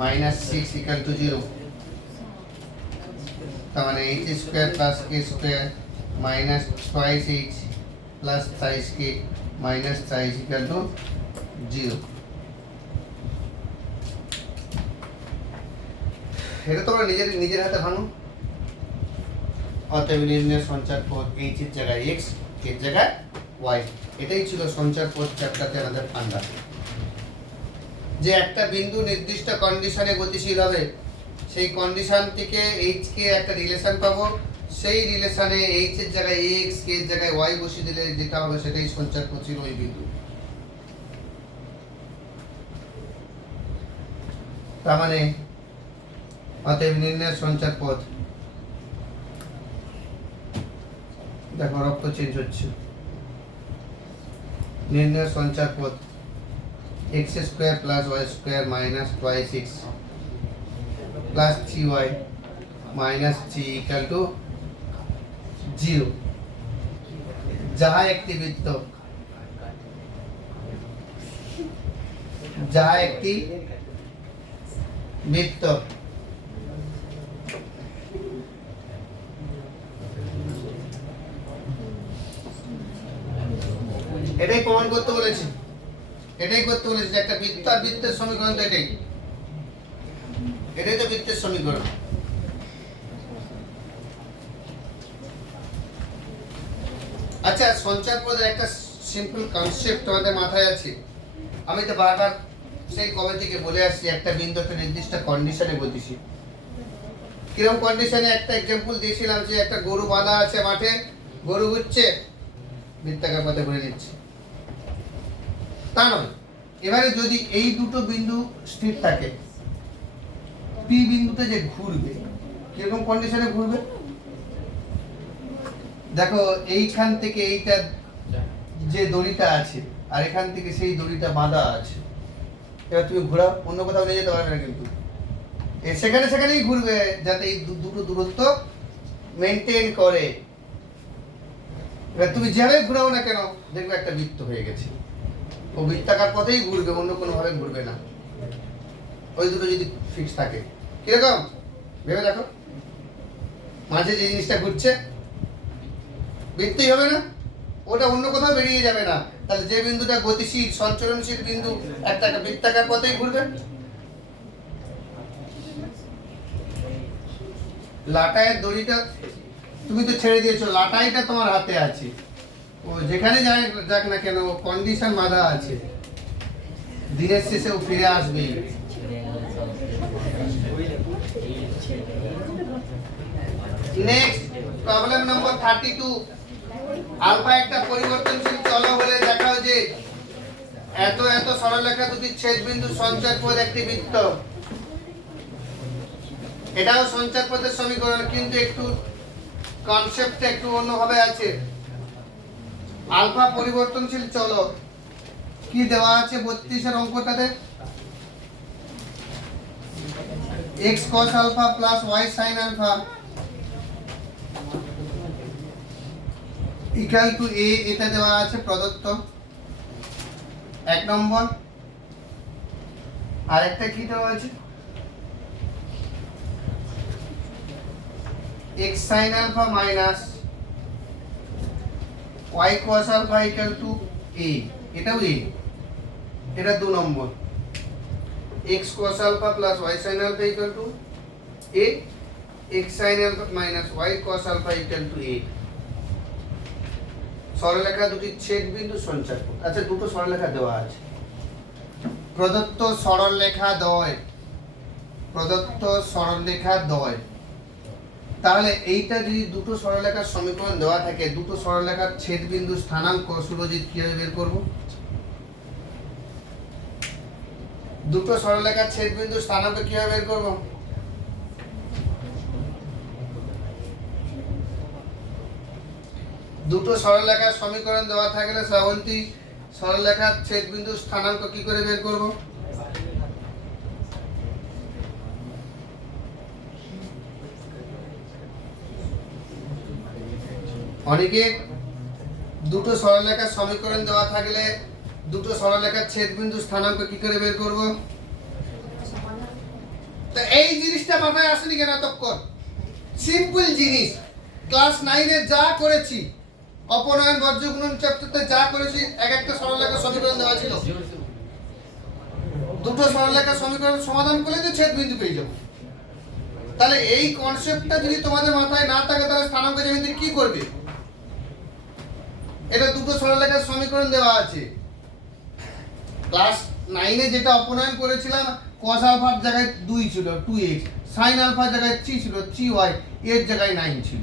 minus 6 equal to 0। তার মানে h square plus k square minus twice h plus thrice k minus thrice equal to 0। এটা তোমরা নিজের হাতে ভাঙো। অতএব নির্ণয় সঞ্চার পথ h এর জায়গায় x, k এর জায়গায় y। এটাই ছিল সঞ্চার পথ চ্যাপ্টারতে আমাদের ফান্ডা, যে একটা বিন্দু নির্দিষ্ট কন্ডিশনে গতিশীল হবে, সেই কন্ডিশন থেকে h কে একটা রিলেশন পাবো, সেই রিলেশনে h এর জায়গায় x, k এর জায়গায় y বসিয়ে দিলে যেটা হবে সেটাই সঞ্চার পথ ছিল ওই বিন্দু। তার মানে অতএব নির্ণয় সঞ্চার পথ, দেখো রক্ত চেঞ্জ হচ্ছে, নির্ণয় সঞ্চার পথ x square plus y square minus 2x plus 3y minus 3 equal to 0। যাহা একটি বৃত্ত, যাহা একটি বৃত্ত এটাই প্রমাণ করতে বলেছি, এটাই করতে বলেছি যে একটা বৃত্ত আর বৃত্তের সমীকরণ তো এটাই, এটাই তো বৃত্তের সমীকরণ। আচ্ছা, সঞ্চার পথের একটা সিম্পল কনসেপ্ট তোমাদের মাথায় আছে। আমি তো বারবার সেই কবে থেকে বলে আসছি, একটা বিন্দু একটা নির্দিষ্ট কন্ডিশনে গতিশীল। কিরকম কন্ডিশনে? একটা এক্সাম্পল দিয়েছিলাম যে একটা গরু বাঁধা আছে মাঠে, গরু ঘুরছে, বৃত্তাকার পথে ঘুরে নিচ্ছে, তা নয়। এবারে যদি এই দুটো বিন্দু স্থির থাকে, পি বিন্দুতে যে ঘুরবে কিরকম কন্ডিশনে ঘুরবে? দেখো এইখান থেকে এইটা যে দড়িটা আছে আর এখান থেকে সেই দড়িটা বাঁধা আছে, এবার তুমি ঘোরাও, অন্য কোথাও নিয়ে যেতে পারবে না, কিন্তু সেখানে সেখানেই ঘুরবে যাতে এই দুটো দূরত্ব মেনটেন করে। এবার তুমি যেভাবে ঘুরাও না কেন দেখবে একটা বৃত্ত হয়ে গেছে, ও বৃত্তাকার পথেই ঘুরবে, অন্য কোনো ভাবে ঘুরবে না, ওই দুটো যদি ফিক্স থাকে। কিরকম ভেবে দেখো, মাঝে যে জিনিসটা ঘুরছে বৃত্তই হবে না, ওটা অন্য কোথাও বেরিয়ে যাবে না। তাহলে যে বিন্দুটা গতিশীল সঞ্চরণশীল বিন্দু একটা বৃত্তাকার পথেই ঘুরবে। লাটাইয়ের দড়িটা তুমি তো ছেড়ে দিয়েছো, লাটাইটা তোমার হাতে আছে, ও যেখানে যায় যাক না কেন কন্ডিশন বাঁধা আছে, দিনের শেষে ও ফিরে আসবে। নেক্সট প্রবলেম নম্বর 32, আলফা একটা পরিবর্তনশীল চলক হলে দেখাও যে এত এত সরলরেখা দুটি ছেদবিন্দু সঞ্চার পথ একটি বৃত্ত। এটাও সঞ্চার পথের সমীকরণ, কিন্তু একটু কনসেপ্টটা একটু অন্যভাবে আছে। আলফা পরিবর্তনশীল চলক কি দেওয়া আছে 32 এর অঙ্কটাতে, x cos alpha plus y sin alpha equal to a, এটা দেওয়া আছে প্রদত্ত 1 নম্বর। আর একটা কি দেওয়া আছে, x sin alpha minus y cos alpha equal to a, এটাও a, এটা 2 নম্বর। x cos alpha plus y sin alpha equal to a, x sin alpha minus y cos alpha equal to a। সরলরেখা দুটি ছেদবিন্দু সঞ্চার পথ। আচ্ছা, দুটো সরলরেখা দেওয়া আছে, প্রদত্ত সরলরেখা দ্বয়, প্রদত্ত সরলরেখা দ্বয়। তাহলে এইটা যদি দুটো সরলরেখার সমীকরণ দেওয়া থাকে, দুটো সরলরেখার ছেদবিন্দু স্থানাঙ্ক সুরজিৎ কিভাবে বের করব? দুটো সরলরেখার ছেদবিন্দু স্থানাঙ্ক কিভাবে বের করব? দুটো সরলরেখার সমীকরণ দেওয়া থাকলে শ্রাবন্তী সরলরেখার ছেদবিন্দু স্থানাঙ্ক কি করে বের করব? অনেকে দুটো সরলরেখার সমীকরণ দেওয়া থাকলে দুটো সরলরেখার ছেদবিন্দু স্থানাঙ্ক কি করে বের করব? তো এই জিনিসটা মাথায় আসেনি কেন এতক্ষণ? সিম্পল জিনিস, ক্লাস 9 এ যা করেছি, অপনয়ন বর্জ্য গুণন চ্যাপ্টারতে যা করেছি, এক একটা সরলরেখার সমীকরণ দেওয়া ছিল, দুটো সরলরেখার সমীকরণ সমাধান করলে তো ছেদবিন্দু পেয়ে যাবো। তাহলে এই কনসেপ্টটা যদি তোমাদের মাথায় না থাকে, তাহলে স্থানাঙ্ক জ্যামিতি কি করবে? এটা দুটো সরলরেখার সমীকরণ দেওয়া আছে, ক্লাস 9 এ যেটা অপনয়ন করেছিলাম, cos আলফার জায়গায় 2 ছিল 2x, sin আলফার জায়গায় 3 ছিল 3y, এর জায়গায় 9 ছিল।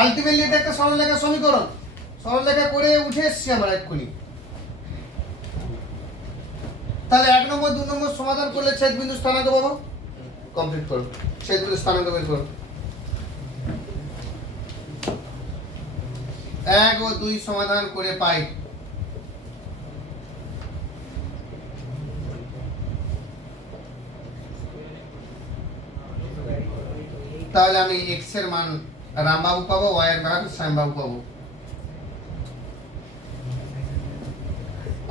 আলটিমেটলি এটা একটা সরলরেখার সমীকরণ, সরলরেখা করে উঠে এসেছি আমরা এক্ষুনি। তাহলে 1 নম্বর 2 নম্বর সমাধান করলে ছেদবিন্দু স্থানাঙ্ক পাবো। কমপ্লিট করো, ছেদবিন্দু স্থানাঙ্ক বের করো। 1 ও 2 সমাধান করে পাই তাহলে আমি x এর মান রামবাবু পাবো, y এর মান শ্যামবাবু পাবো।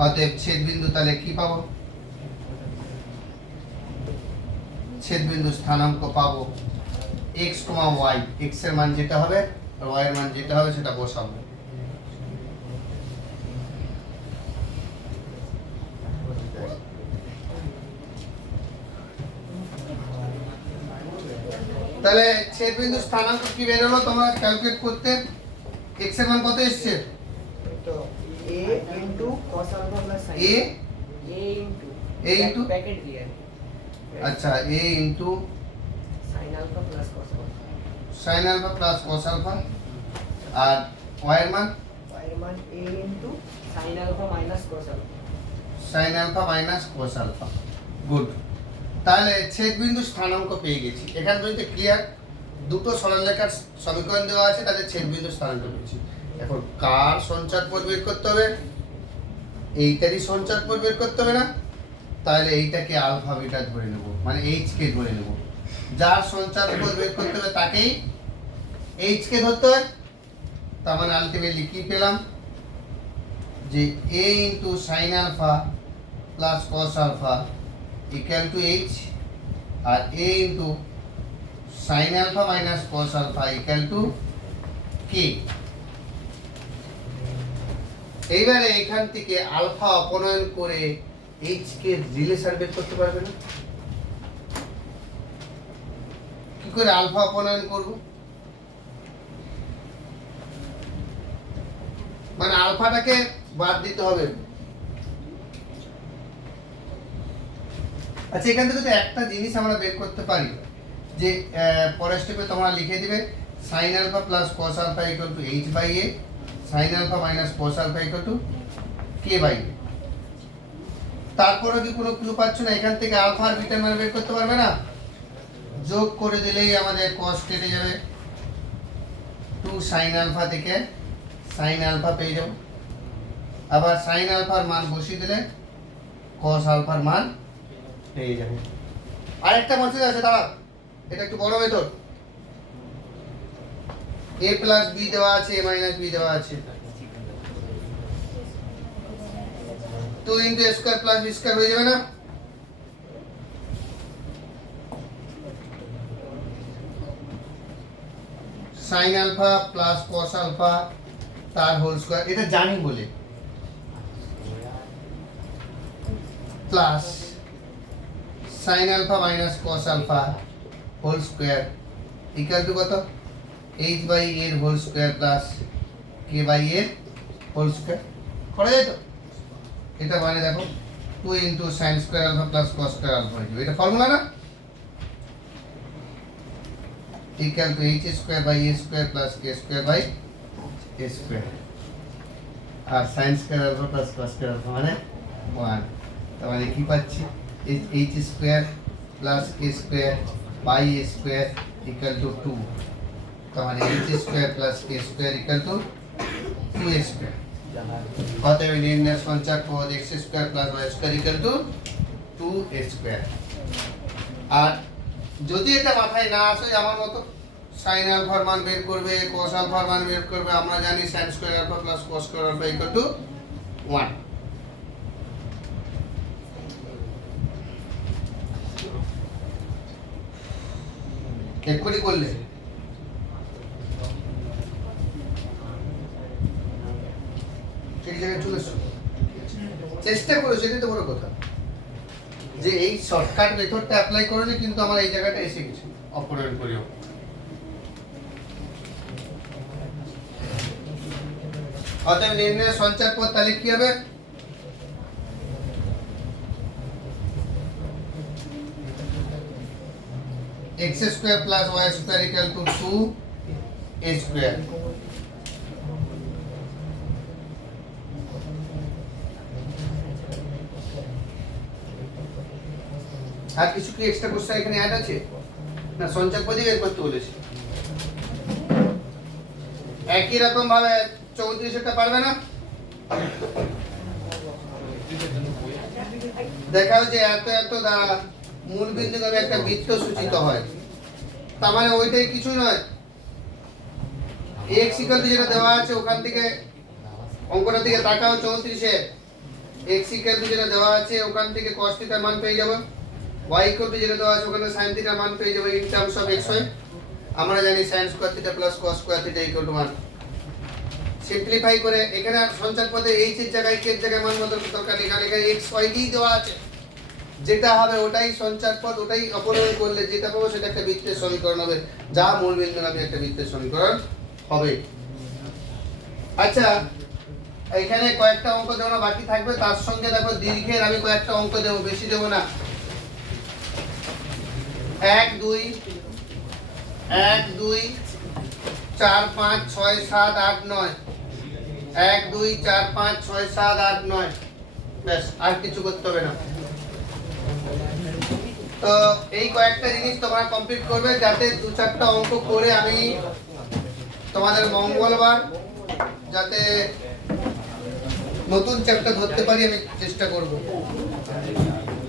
অতএব ছেদবিন্দু তাহলে কি পাবো? ছেদবিন্দু স্থানাঙ্ক পাবো x, y, x এর মান যেটা হবে আর y এর মান যেটা হবে সেটা বসাবো। তাহলে ছেদবিন্দু স্থানাঙ্ক কি বের হলো তোমরা ক্যালকুলেট করতে? x এর মান কত এসেছে? তো a into cos alpha plus sin a a into packet দিয়ে আচ্ছা a into sin alpha plus cos alpha sin alpha plus cos alpha, R y এর মান y এর মান a into sin alpha minus cos alpha sin alpha minus cos alpha। Good, তাহলে ছেদবিন্দু স্থানাঙ্ক পেয়ে গেছি। এখান পর্যন্ত ক্লিয়ার? দুটো সরলরেখার সমীকরণ দেওয়া আছে, তাদের ছেদবিন্দু স্থানাঙ্ক পেয়েছি। এখন কার সঞ্চার পথ বের করতে হবে? এইটারই সঞ্চার পথ বের করতে হবে না? তাহলে এইটাকে আলফা বিটা ধরে নেব, মানে এইচ কে ধরে নেব। যার সঞ্চার পথ বের করতে হবে তাকেই এইচ কে ধরতে হয়। তার মানে আলটিমেটলি কি পেলাম? যে a into sin alpha plus cos alpha equal to h, R a into sin alpha minus cos alpha equal to k। এইবারে এখান থেকে আলফা অপনয়ন করে h কে রিলেশন বের করতে পারবে না? কি করে আলফা অপনয়ন করব? মানে আলফাটাকে বাদ দিতে হবে। আচ্ছা এখান থেকে তো একটা জিনিস আমরা বের করতে পারি যে পরের স্টেপে তোমরা লিখে দিবে sin alpha plus cos alpha equal to h by a, sin alpha minus cos alpha equal to k by a। তারপরে কি কোনো ক্লু পাচ্ছ না? এখান থেকে আলফা আর বিটার মান বের করতে পারবে না? যোগ করে দিলেই আমাদের cos কেটে যাবে, 2 sin আলফা থেকে sin আলফা পেয়ে যাব। আবার sin আলফার মান বসিয়ে দিলে cos আলফার মান পেয়ে যাবে। আরেকটা মেথড আছে, দাঁড়া, এটা একটু বড় মেথড। a প্লাস b দেওয়া আছে, a মাইনাস b দেওয়া আছে, 2 into a square plus b square হয়ে যাবে না? sin alpha plus cos alpha তার হোল স্কয়ার, এটা জানি বলে, plus sin alpha minus cos alpha whole square equal to কত? h বাই a এর whole square plus k by a এর হোল স্কয়ার। করা যায় তো? এটা মানে দেখো 2 into sin square alpha plus cos square alpha হয়ে যাবে। এটা ফর্মুলা না? Equal to h square by a square plus k square by a square. আর sin square alpha plus cos square alpha মানে 1। তার মানে কি পাচ্ছি? h square plus k square by a square equal to 2। তার মানে h square plus k square equal to 2a square. অতএব নির্ণয় সঞ্চার পদ x square plus y square equal to 2a square. আর যদি এটা মাথায় না আসে আমার মতো, sin আলফার মান বের করবে, cos আলফার মান বের করবে, আমরা জানি sin square alpha plus cos square alpha equal to 1। এক্ষুনি করলে ঠিক জায়গায় চলে এসো। চেষ্টা করো, সেটাই তো বড় কথা, যে এই শর্টকাট মেথডটা অ্যাপ্লাই করোনি কিন্তু আমার এই জায়গাটা এসে গেছে অপরের করিও। অতএব নির্ণয় সঞ্চার পদ তাহলে কি হবে? x square plus y square equal to 2a square. আর কিছু কি এক্সট্রা কোশ্চেন এখানে অ্যাড আছে না? সঞ্চার পদই বের করতে বলেছি। একই রকম ভাবে 34টা পারবে না? দেখাও যে এত এত দ্বারা মূল বিন্দু ভাবে একটা বৃত্ত সূচিত হয়। তার মানে ওইটাই কিছু নয়, x ইকুয়াল টু যেটা দেওয়া আছে ওখান থেকে অঙ্কটার দিকে তাকাও 34 এর x ইকুয়াল টু যেটা দেওয়া আছে ওখান থেকে cos থিটার মান পেয়ে যাবে, y ইকুয়াল টু যেটা দেওয়া আছে ওখানে sin থিটার মান পেয়ে যাবে ইন টার্মস অফ xy। আমরা জানি sin square theta plus cos square theta equal to 1। Simplify করে এখানে আর সঞ্চার পদে h এর জায়গায় k এর জায়গায় মান বদল দরকার নেই, কারণ এখানে x y দিয়ে দেওয়া আছে। যেটা হবে ওটাই সঞ্চার পদ, ওটাই অপনয়ন করলে যেটা পাবো সেটা একটা বৃত্তের সমীকরণ হবে, যা মূল বিন্দু নামে একটা বৃত্তের সমীকরণ হবে। আচ্ছা এখানে কয়েকটা অঙ্ক দেওয়া বাকি থাকবে, তার সঙ্গে দেখো দীর্ঘের আমি কয়েকটা অঙ্ক দেবো, বেশি দেবো না। 1 2 4 5 6 7 8 9 1 2 4 5 6 7 8 9 ব্যাস, আর কিছু করতে হবে না। তো এই কয়েকটা জিনিস তোমরা কমপ্লিট করবে যাতে 2-4টা অঙ্ক করে আমি তোমাদের মঙ্গলবার যাতে নতুন চ্যাপ্টার ধরতে পারি আমি চেষ্টা করব।